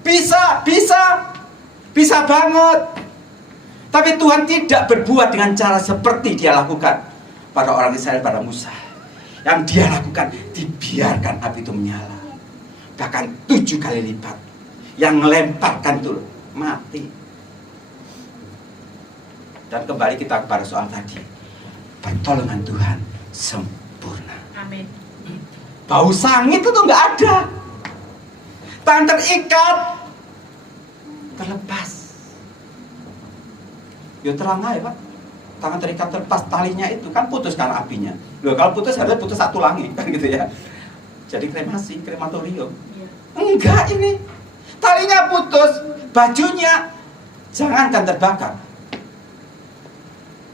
Bisa banget. Tapi Tuhan tidak berbuat dengan cara seperti dia lakukan pada orang Israel, pada Musa. Yang dia lakukan, dibiarkan api itu menyala. Bahkan 7 kali lipat. Yang melemparkan itu mati. Dan kembali kita kepada soal tadi. Pertolongan Tuhan sempurna. Amin. Bau sangit itu nggak ada. Tangan terikat, terlepas. Ya terang aja Pak. Tangan terikat terlepas, talinya itu kan putus karena apinya. Loh, kalau putus harusnya putus satu tulangi kan gitu ya. Jadi kremasi, krematorium. Enggak ini. Talinya putus, bajunya jangankan terbakar.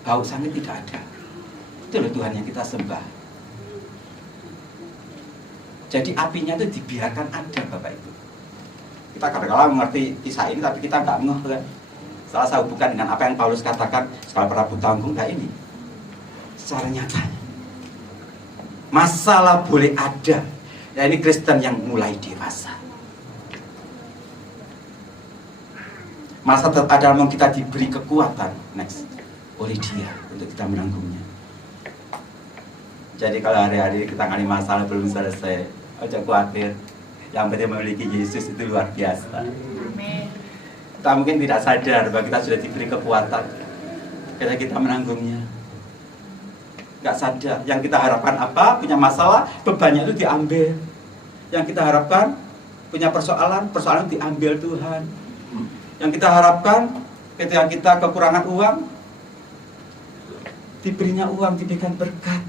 Bau sangit tidak ada. Itu loh Tuhan yang kita sembah. Jadi apinya itu dibiarkan ada Bapak Ibu. Kita kadang-kadang mengerti kisah ini tapi kita nggak ngeh kan. Salah saya hubungkan dengan apa yang Paulus katakan sekali Prabu tanggung nggak ini. Secara nyata. Masalah boleh ada. Ya ini Kristen yang mulai dewasa. Masa tetap ada mau kita diberi kekuatan next oleh dia untuk kita menanggungnya. Jadi kalau hari-hari kita ngani masalah belum selesai, jangan khawatir. Yang penting memiliki Yesus itu luar biasa. Amin. Kita mungkin tidak sadar bahwa kita sudah diberi kekuatan ketika kita menanggungnya. Gak sadar. Yang kita harapkan apa? Punya masalah, bebannya itu diambil. Yang kita harapkan punya persoalan itu diambil Tuhan. Yang kita harapkan ketika kita kekurangan uang, diberinya uang, diberikan berkat.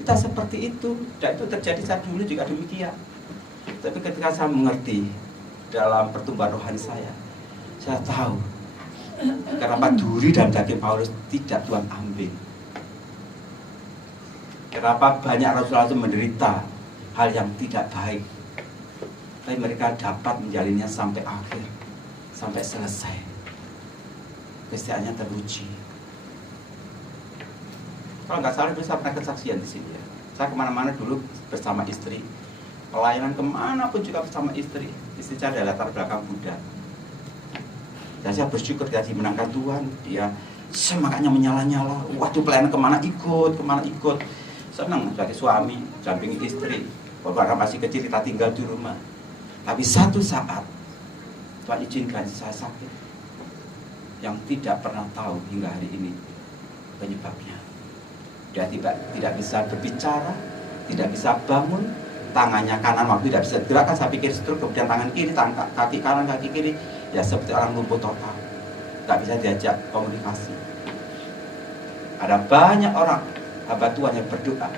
Kita seperti itu. Dan itu terjadi saat dulu juga demikian. Tapi ketika saya mengerti dalam pertumbuhan rohani saya tahu kenapa duri dan daging Paulus tidak Tuhan ambil. Kenapa banyak rasul-rasul menderita hal yang tidak baik, tapi mereka dapat menjalinnya sampai akhir, sampai selesai. Kesetiaannya teruji. Kalau nggak salah dulu saya pernah kesaksian di sini ya. Saya kemana-mana dulu bersama istri, pelayanan kemana pun juga bersama istri. Istri saya ada latar belakang Buddha. Dan saya bersyukur dia dimenangkan Tuhan. Dia semangatnya menyala-nyala. Waktu pelayanan kemana ikut. Senang sebagai suami, dampingi istri. Walaupun masih kecil kita tinggal di rumah. Tapi satu saat Tuhan izinkan saya sakit. yang tidak pernah tahu hingga hari ini penyebabnya. Dia tidak bisa berbicara, tidak bisa bangun, tangannya kanan waktu tidak bisa gerakan, saya pikir stroke, kemudian tangan kiri, kaki kanan, kaki kiri, ya seperti orang lumpuh total, nggak bisa diajak komunikasi. Ada banyak orang hamba Tuhan yang berdoa.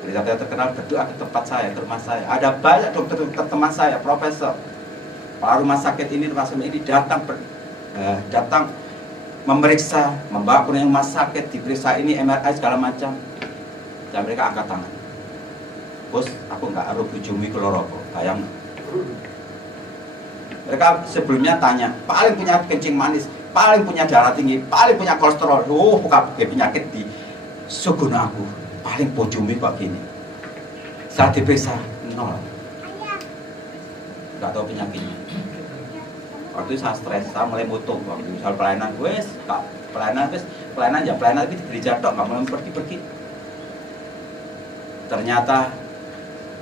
Berita terkenal berdoa ke tempat saya, ke rumah saya. Ada banyak dokter-dokter teman saya, profesor, para rumah sakit ini datang memeriksa, membawa ke rumah sakit, diperiksa ini MRI segala macam, dan mereka angkat tangan. Bos, aku nggak harus bujumu ke loroko, bayang. Mereka sebelumnya tanya, paling punya kencing manis, paling punya darah tinggi, paling punya kolesterol, bukan penyakit di suguno aku, paling bojumi kok gini. Saat diperiksa, 0, nggak tahu penyakitnya. Waktu itu saya stres, saya mulai moto waktu soal pelayanan, pelayanan tapi di gereja tok, nggak mau pergi-pergi. Ternyata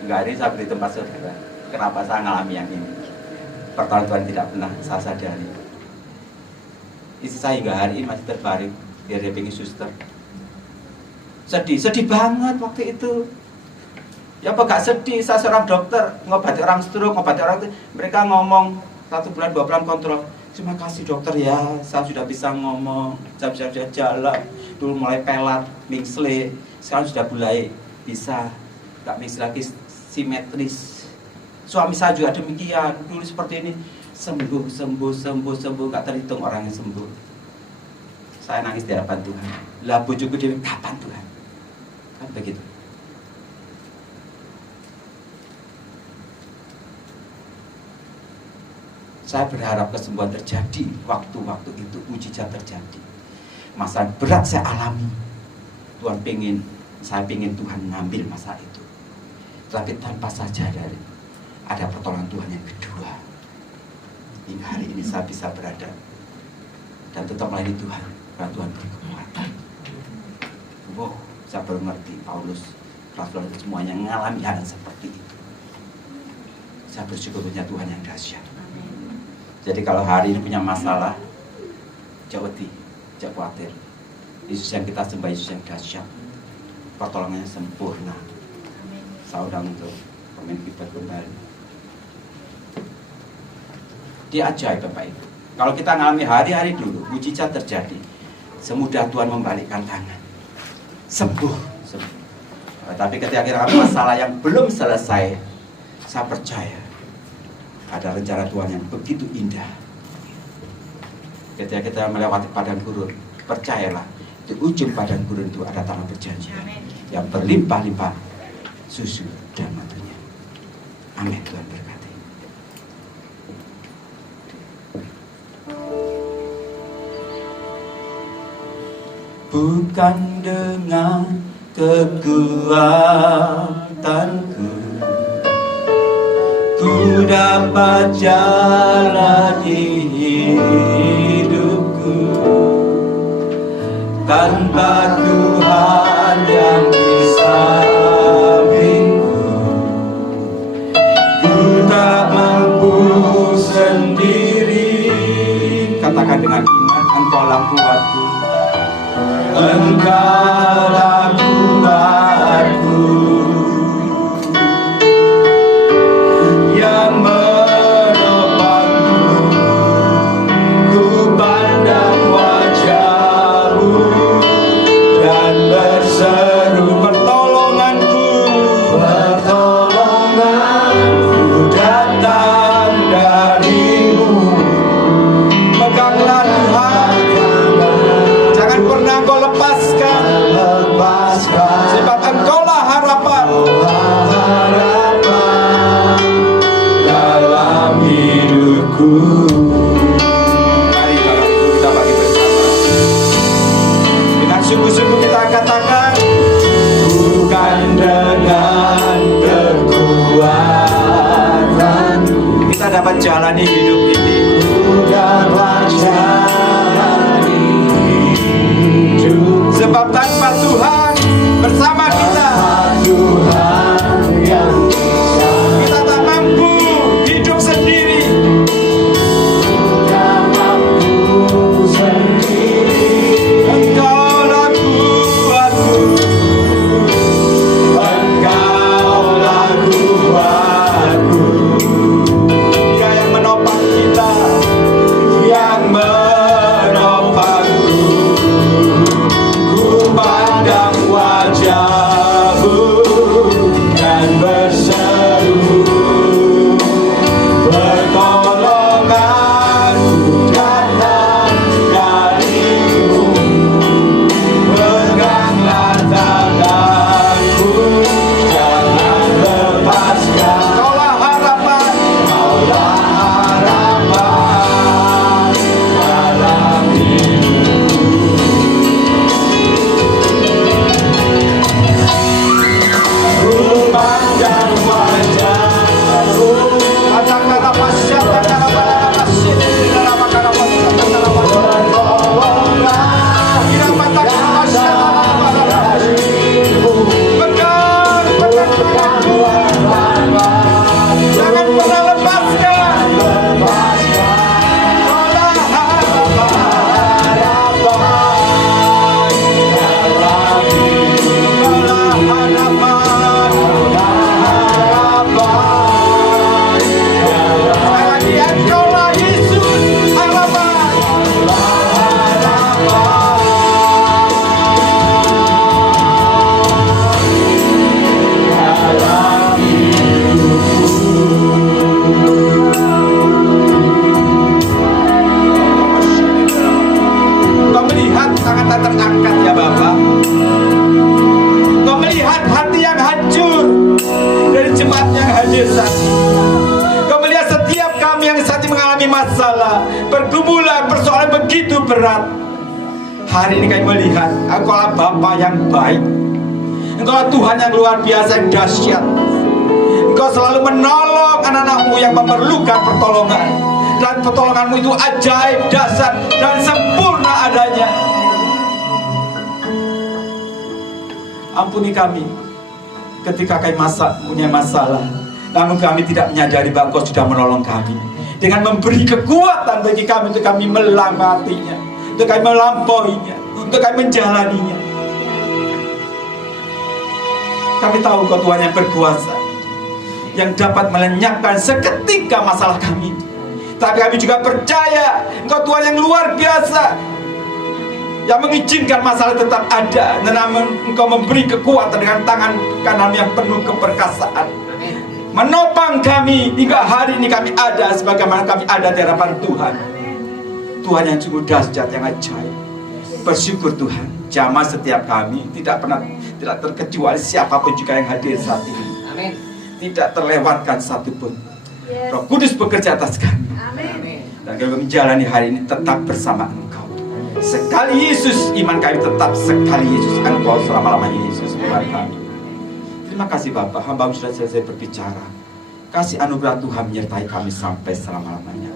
nggak ada saya beri tempat saudara. Kenapa saya ngalami yang ini? Pertolongan Tuhan tidak pernah saya sadari. Istri saya hingga hari ini masih terbaring di RDP Suster. Sedih banget waktu itu. Ya apa gak sedih? Saya seorang dokter, ngobati orang stroke, ngobati orang itu. Mereka ngomong 1 bulan, 2 bulan kontrol. Terima kasih dokter ya, saya sudah bisa ngomong, saya bisa jalan. Dulu mulai pelat, mingsle, sekarang sudah mulai bisa, gak mingsle lagi, simetris. Suami saya juga demikian, dulu seperti ini, sembuh, gak terhitung orang yang sembuh. Saya nangis di hadapan Tuhan. Lah bojoku dewe kapan Tuhan? Kan begitu. Saya berharap kesembuhan terjadi waktu-waktu itu, mujizat terjadi. Masa berat saya alami, saya pengen Tuhan ngambil masa itu. Tapi tanpa saya sadari, ada pertolongan Tuhan yang kedua. Hingga hari ini saya bisa berada dan tetap melayani Tuhan, karena Tuhan beri kekuatan. Wow, saya baru ngerti Paulus, Rasul itu semuanya mengalami hal yang seperti itu. Saya bersyukur punya Tuhan yang dahsyat. Jadi kalau hari ini punya masalah, jangan khawatir. Yesus yang kita sembah, Yesus yang dahsyat, pertolongannya sempurna. Saya undang untuk komen kita kembali. Dia ajaib Bapak Ibu. Kalau kita ngalami hari-hari dulu, mujizat terjadi, semudah Tuhan membalikkan tangan, sembuh. Tapi ketika kita ada masalah yang belum selesai, saya percaya ada rencana Tuhan yang begitu indah. Ketika kita melewati padang gurun, percayalah, di ujung padang gurun itu ada tanah perjanjian yang berlimpah-limpah susu dan matunya. Amin. Tuhan berkati. Bukan dengan kekuatanku ku dapat jalani hidupku tanpa Tuhan yang di sampingku. Ku tak mampu sendiri. Katakan dengan iman, Engkaulah kuatku, Engkaulah kuatku yang menopangku. Ku pandang wajah-Mu dan berseru, pertolonganku datang dari-Mu. Peganglah Tuhan, jangan pernah Kau lepaskan, sebab Engkaulah harapan dalam hidupku. Mari Bapak Ibu kita bagi bersama. Dengan sungguh-sungguh kita katakan, bukan dengan kekuatan kita dapat jalani hidup ini. Dapat jalani hidup. Sebab tanpa Tuhan bersama kita, Tuhan yang bisa, kita tak mampu hidup sendiri. Tak mampu hari ini kami melihat Engkau adalah Bapa yang baik. Engkau adalah Tuhan yang luar biasa, yang dahsyat. Engkau selalu menolong anak-anak-Mu yang memerlukan pertolongan. Dan pertolongan-Mu itu ajaib, dahsyat, dan sempurna adanya. Ampuni kami ketika kami punya masalah, namun kami tidak menyadari bahwa Engkau sudah menolong kami dengan memberi kekuatan bagi kami untuk kami melewatinya, untuk kami melampauinya, untuk kami menjalaninya. Kami tahu Engkau Tuhan yang berkuasa, yang dapat melenyapkan seketika masalah kami. Tapi kami juga percaya Engkau Tuhan yang luar biasa, yang mengizinkan masalah tetap ada, namun Engkau memberi kekuatan dengan tangan kanan yang penuh keperkasaan, menopang kami hingga hari ini kami ada sebagaimana kami ada di hadapan Tuhan. Tuhan yang sungguh dahsyat, yang ajaib. Bersyukur Tuhan, jamah setiap kami tidak terkecuali siapapun juga yang hadir saat ini. Amin. Tidak terlewatkan satupun. Roh Kudus bekerja atas kami. Amin. Dan kami menjalani hari ini tetap bersama Engkau. Sekali Yesus, iman kami tetap sekali Yesus. Engkau selama-lamanya Yesus Tuhan kami. Terima kasih Bapak, hamba sudah selesai berbicara. Kasih anugerah Tuhan menyertai kami sampai selama-lamanya.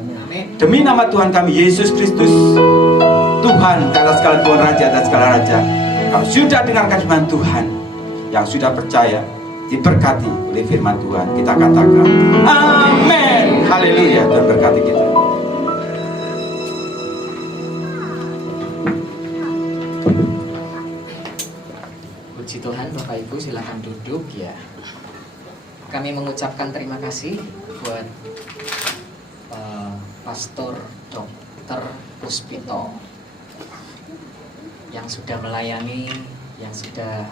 Demi nama Tuhan kami Yesus Kristus, Tuhan di atas segala Tuhan Raja, atas segala Raja, kami sudah dengarkan firman Tuhan. Yang sudah percaya diberkati oleh firman Tuhan, kita katakan amin. Haleluya. Dan berkati kita. Puji Tuhan, Bapak Ibu silakan duduk ya. Kami mengucapkan terima kasih buat Pastor Dr. Puspito yang sudah melayani, yang sudah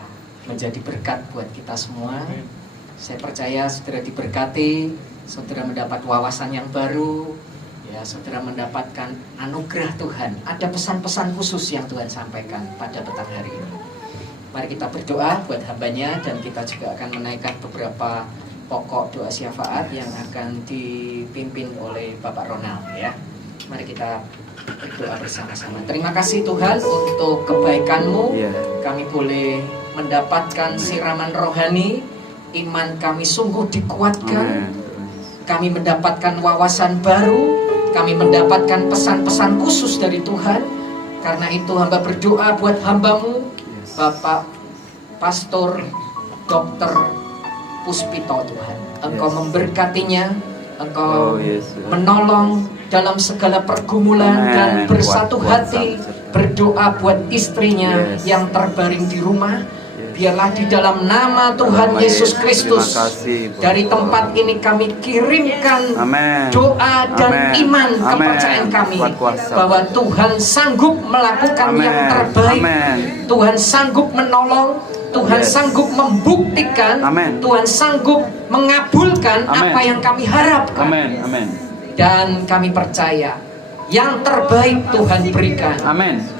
menjadi berkat buat kita semua. Saya percaya saudara diberkati, saudara mendapat wawasan yang baru, ya, saudara mendapatkan anugerah Tuhan. Ada pesan-pesan khusus yang Tuhan sampaikan pada petang hari ini. Mari kita berdoa buat hambanya, dan kita juga akan menaikkan beberapa pokok doa syafaat yang akan dipimpin oleh Bapak Ronald ya. Mari kita berdoa bersama-sama. Terima kasih Tuhan untuk kebaikan-Mu. Kami boleh mendapatkan siraman rohani, iman kami sungguh dikuatkan. Kami mendapatkan wawasan baru, kami mendapatkan pesan-pesan khusus dari Tuhan. Karena itu hamba berdoa buat hamba-Mu, Bapak Pastor Dr. Puspito Tuhan. Engkau memberkatinya, Engkau menolong dalam segala pergumulan, dan bersatu hati berdoa buat istrinya yang terbaring di rumah. Biarlah di dalam nama Tuhan Yesus Kristus, dari tempat ini kami kirimkan doa dan iman kepercayaan kami bahwa Tuhan sanggup melakukan yang terbaik. Tuhan sanggup menolong, Tuhan sanggup membuktikan, Tuhan sanggup mengabulkan apa yang kami harapkan. Dan kami percaya yang terbaik Tuhan berikan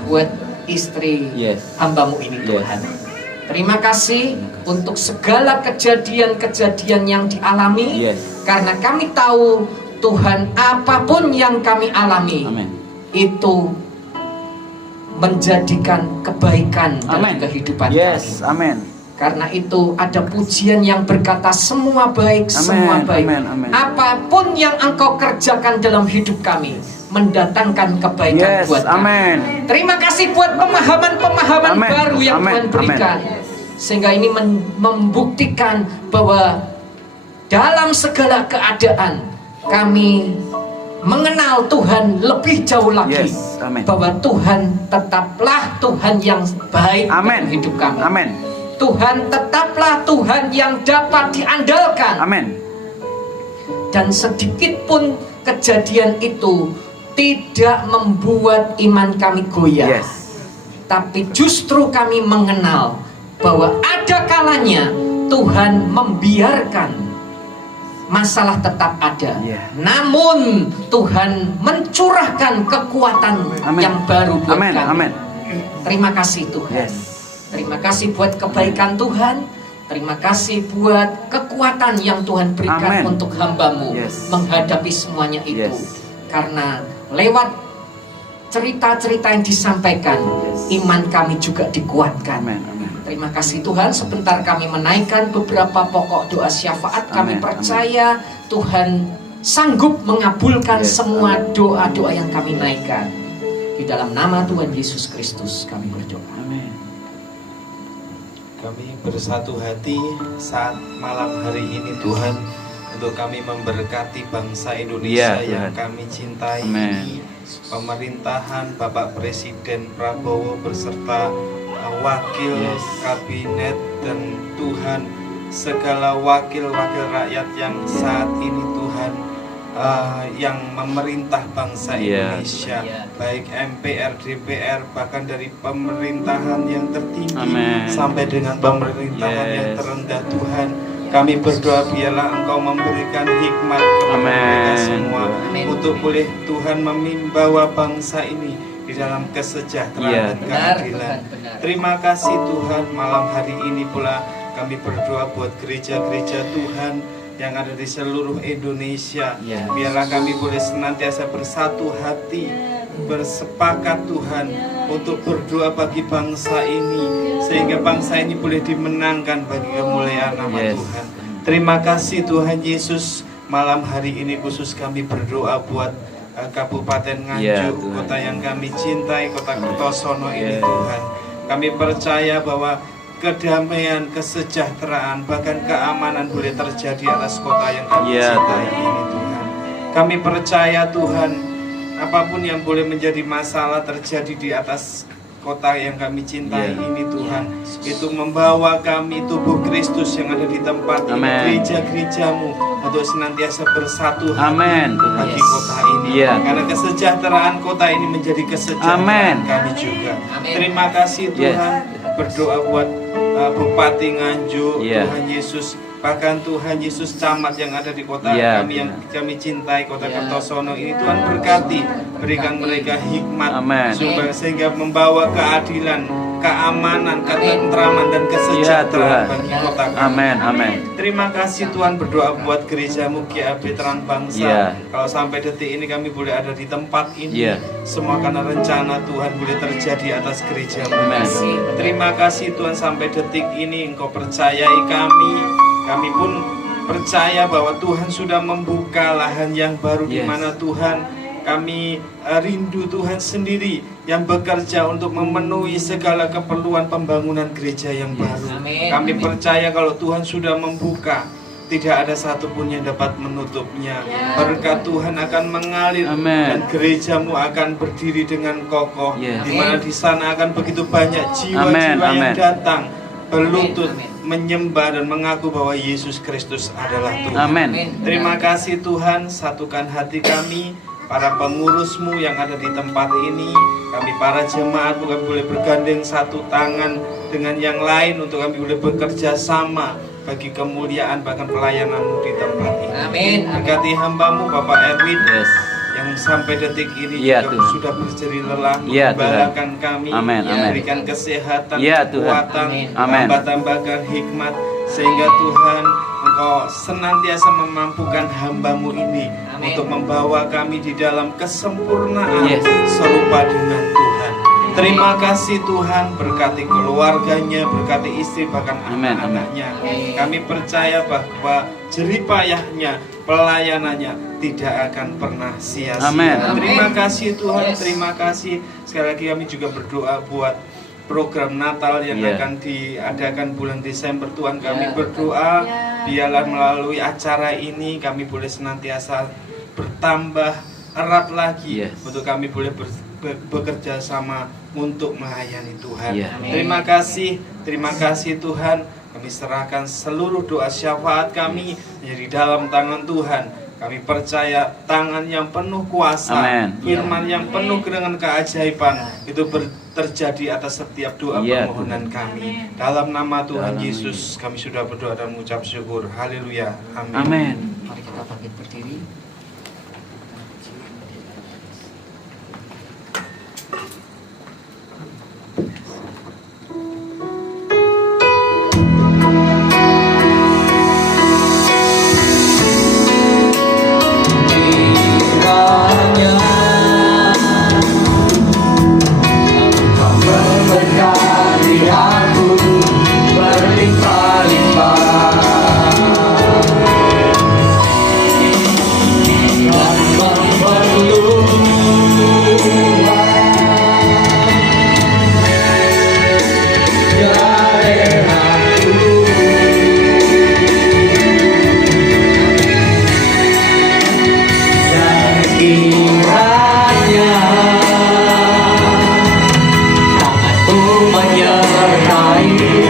buat istri hamba-Mu ini Tuhan. Terima kasih untuk segala kejadian-kejadian yang dialami, karena kami tahu Tuhan apapun yang kami alami itu menjadikan kebaikan dalam kehidupan kami. Karena itu ada pujian yang berkata semua baik, semua baik. Apapun yang Engkau kerjakan dalam hidup kami mendatangkan kebaikan buat kami. Terima kasih buat pemahaman-pemahaman baru yang Tuhan berikan, sehingga ini membuktikan bahwa dalam segala keadaan kami mengenal Tuhan lebih jauh lagi. Bahwa Tuhan tetaplah Tuhan yang baik dalam hidup kami. Tuhan tetaplah Tuhan yang dapat diandalkan. Dan sedikit pun kejadian itu tidak membuat iman kami goyah. Tapi justru kami mengenal bahwa ada kalanya Tuhan membiarkan masalah tetap ada. Namun Tuhan mencurahkan kekuatan yang baru buat kami. Terima kasih Tuhan. Terima kasih buat kebaikan Tuhan. Terima kasih buat kekuatan yang Tuhan berikan untuk hamba-Mu menghadapi semuanya itu. Karena lewat cerita-cerita yang disampaikan, iman kami juga dikuatkan. Amin, amin. Terima kasih Tuhan, sebentar kami menaikkan beberapa pokok doa syafaat. Kami Amin, percaya Tuhan sanggup mengabulkan Yes, semua doa-doa yang kami naikkan. Di dalam nama Tuhan Yesus Kristus kami berdoa. Amin. Kami bersatu hati saat malam hari ini Tuhan, untuk kami memberkati bangsa Indonesia Iya, yang Tuhan. kami cintai Amin. ini, pemerintahan Bapak Presiden Prabowo beserta wakil Yes. kabinet, dan Tuhan segala wakil-wakil rakyat yang saat ini Tuhan yang memerintah bangsa Iya. Indonesia, Iya. baik MPR, DPR, bahkan dari pemerintahan yang tertinggi Amin. sampai dengan pemerintahan yang Yes. terendah Tuhan. Kami berdoa biarlah Engkau memberikan hikmat kepada mereka Amin. semua, Amin. untuk boleh Tuhan membawa bangsa ini di dalam kesejahteraan Iya. dan Benar, keadilan. Tuhan, benar. Terima kasih Tuhan, malam hari ini pula kami berdoa buat gereja-gereja Tuhan yang ada di seluruh Indonesia. Yes. Biarlah kami boleh senantiasa bersatu hati, bersepakat Tuhan untuk berdoa bagi bangsa ini, sehingga bangsa ini boleh dimenangkan bagi kemuliaan nama Yes. Tuhan. Terima kasih Tuhan Yesus, malam hari ini khusus kami berdoa buat Kabupaten Ya, Nganjuk, Tuhan. kota yang kami cintai, kota Kertosono ini Yes. Tuhan. Kami percaya bahwa kedamaian, kesejahteraan, bahkan keamanan boleh terjadi atas kota yang kami Ya, cintai Tuhan. ini Tuhan. Kami percaya Tuhan, apapun yang boleh menjadi masalah terjadi di atas kota yang kami cintai Ya. ini Tuhan, itu membawa kami tubuh Kristus yang ada di tempat ini, Amin. gereja-gerejamu, untuk senantiasa bersatu hati Amin, Tuhan. bagi Yes. kota ini. Iya. Karena kesejahteraan kota ini menjadi kesejahteraan Amin. kami juga. Amin. Terima kasih Tuhan. Berdoa buat Bupati Nganjuk, Iya. Tuhan Yesus, bahkan Tuhan Yesus camat yang ada di kota Iya, kami yang kami cintai, kota Iya. Kertosono ini, Tuhan berkati, berikan mereka hikmat, Amin. sehingga membawa keadilan, keamanan, ketentraman, dan Iya, kesejahteraan Tuhan. bagi kota kami. Amin, amin. Terima kasih Tuhan, berdoa buat gerejamu GAB Terang Bangsa. Iya. Kalau sampai detik ini kami boleh ada di tempat ini, Iya. semua karena rencana Tuhan boleh terjadi atas gerejamu. Amin. Terima kasih Tuhan, sampai detik ini Engkau percayai kami. Kami pun percaya bahwa Tuhan sudah membuka lahan yang baru, di Yes. mana Tuhan kami rindu Tuhan sendiri yang bekerja untuk memenuhi segala keperluan pembangunan gereja yang Yes. baru. Amin. Kami Amin. percaya kalau Tuhan sudah membuka, tidak ada satupun yang dapat menutupnya. Berkat Tuhan akan mengalir, Amin. dan gerejamu akan berdiri dengan kokoh, Yes. di mana di sana akan begitu banyak jiwa-jiwa Amin, yang amin. datang berlutut, Amin. menyembah dan mengaku bahwa Yesus Kristus adalah Tuhan. Amin. Terima kasih Tuhan, satukan hati kami, para pengurusmu yang ada di tempat ini, kami para jemaat kami boleh bergandeng satu tangan dengan yang lain untuk kami boleh bekerja sama bagi kemuliaan bahkan pelayananmu di tempat ini. Amin. Berkati hambamu Bapak Erwin Yes. yang sampai detik ini Iya, juga Tuhan. sudah berjeri lelah, Iya, menggembalakan kami, Amin, amin. memberikan kesehatan, Iya, Tuhan. kekuatan, Amin. Amin. tambah-tambahkan hikmat, sehingga Tuhan Engkau senantiasa memampukan hambamu ini Amin. untuk membawa kami di dalam kesempurnaan Yes. serupa dengan Tuhan. Terima kasih Tuhan, berkati keluarganya, berkati istri bahkan Amin, anak-anaknya. amin. Kami percaya bahwa jeripayahnya, pelayanannya tidak akan pernah sia-sia. Amin. Terima Amin. kasih Tuhan, Yes. terima kasih. Sekali lagi kami juga berdoa buat program Natal yang Iya. akan diadakan bulan Desember. Tuhan, kami Iya. berdoa Ya. biarlah melalui acara ini kami boleh senantiasa bertambah erat lagi, Yes. untuk kami boleh bekerja sama untuk melayani Tuhan. Iya. Amin. Terima kasih Tuhan. Kami serahkan seluruh doa syafaat kami menjadi dalam tangan Tuhan. Kami percaya tangan yang penuh kuasa, Amin. firman yang penuh dengan keajaiban itu terjadi atas setiap doa Iya, permohonan kami. Dalam nama Tuhan Dalam nama Yesus kami sudah berdoa dan mengucap syukur. Haleluya. Amin. Amin. Mari kita bangkit berdiri.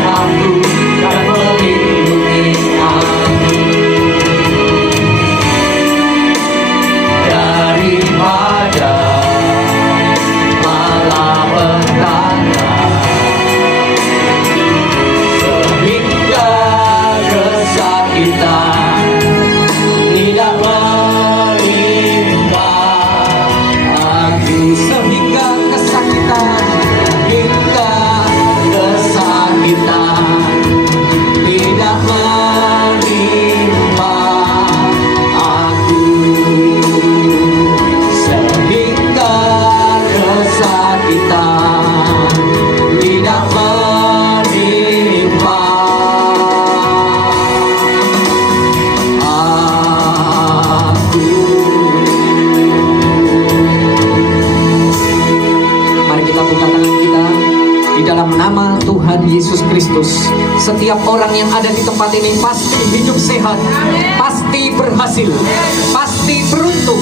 aku dan melindungi aku daripada malapetaka, sehingga kesakitan tidak menimpa aku, sehingga kesakitan tidak menimpa aku, sehingga kesakitan tidak menimpa aku. Mari kita buka tangan kita di dalam nama Tuhan Yesus Kristus. Setiap orang yang ada di tempat ini pasti hidup sehat, pasti berhasil, pasti beruntung,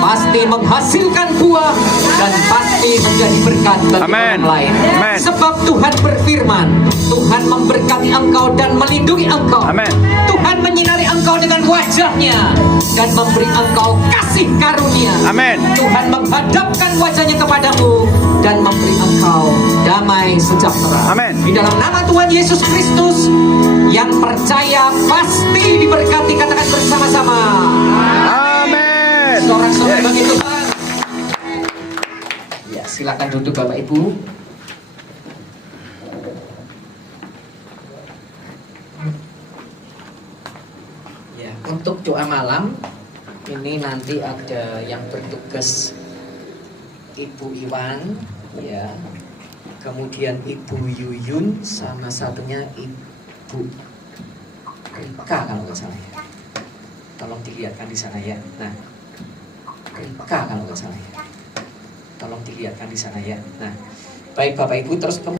pasti menghasilkan buah, dan pasti menjadi berkat bagi orang lain. Amen. Sebab Tuhan berfirman, Tuhan memberkati engkau dan melindungi engkau. Amen. Tuhan menyinari engkau dengan wajahnya dan memberi engkau kasih karunia. Amen. Tuhan menghadapkan wajahnya kepadamu dan memberi engkau damai sejahtera. Amen. Di dalam nama Tuhan Yesus Kristus, yang percaya pasti diberkati. Katakan bersama-sama. Amen. Sorak-sorai bagi Tuhan. Ya, silakan duduk Bapak Ibu. Ya, untuk doa malam ini nanti ada yang bertugas Ibu Iwan, ya, kemudian Ibu Yuyun, sama satunya Ibu Rika kalau nggak salah ya. Tolong dilihatkan di sana ya. Nah, Rika kalau nggak salah ya. Tolong dilihatkan di sana ya. Nah, baik Bapak Ibu, terus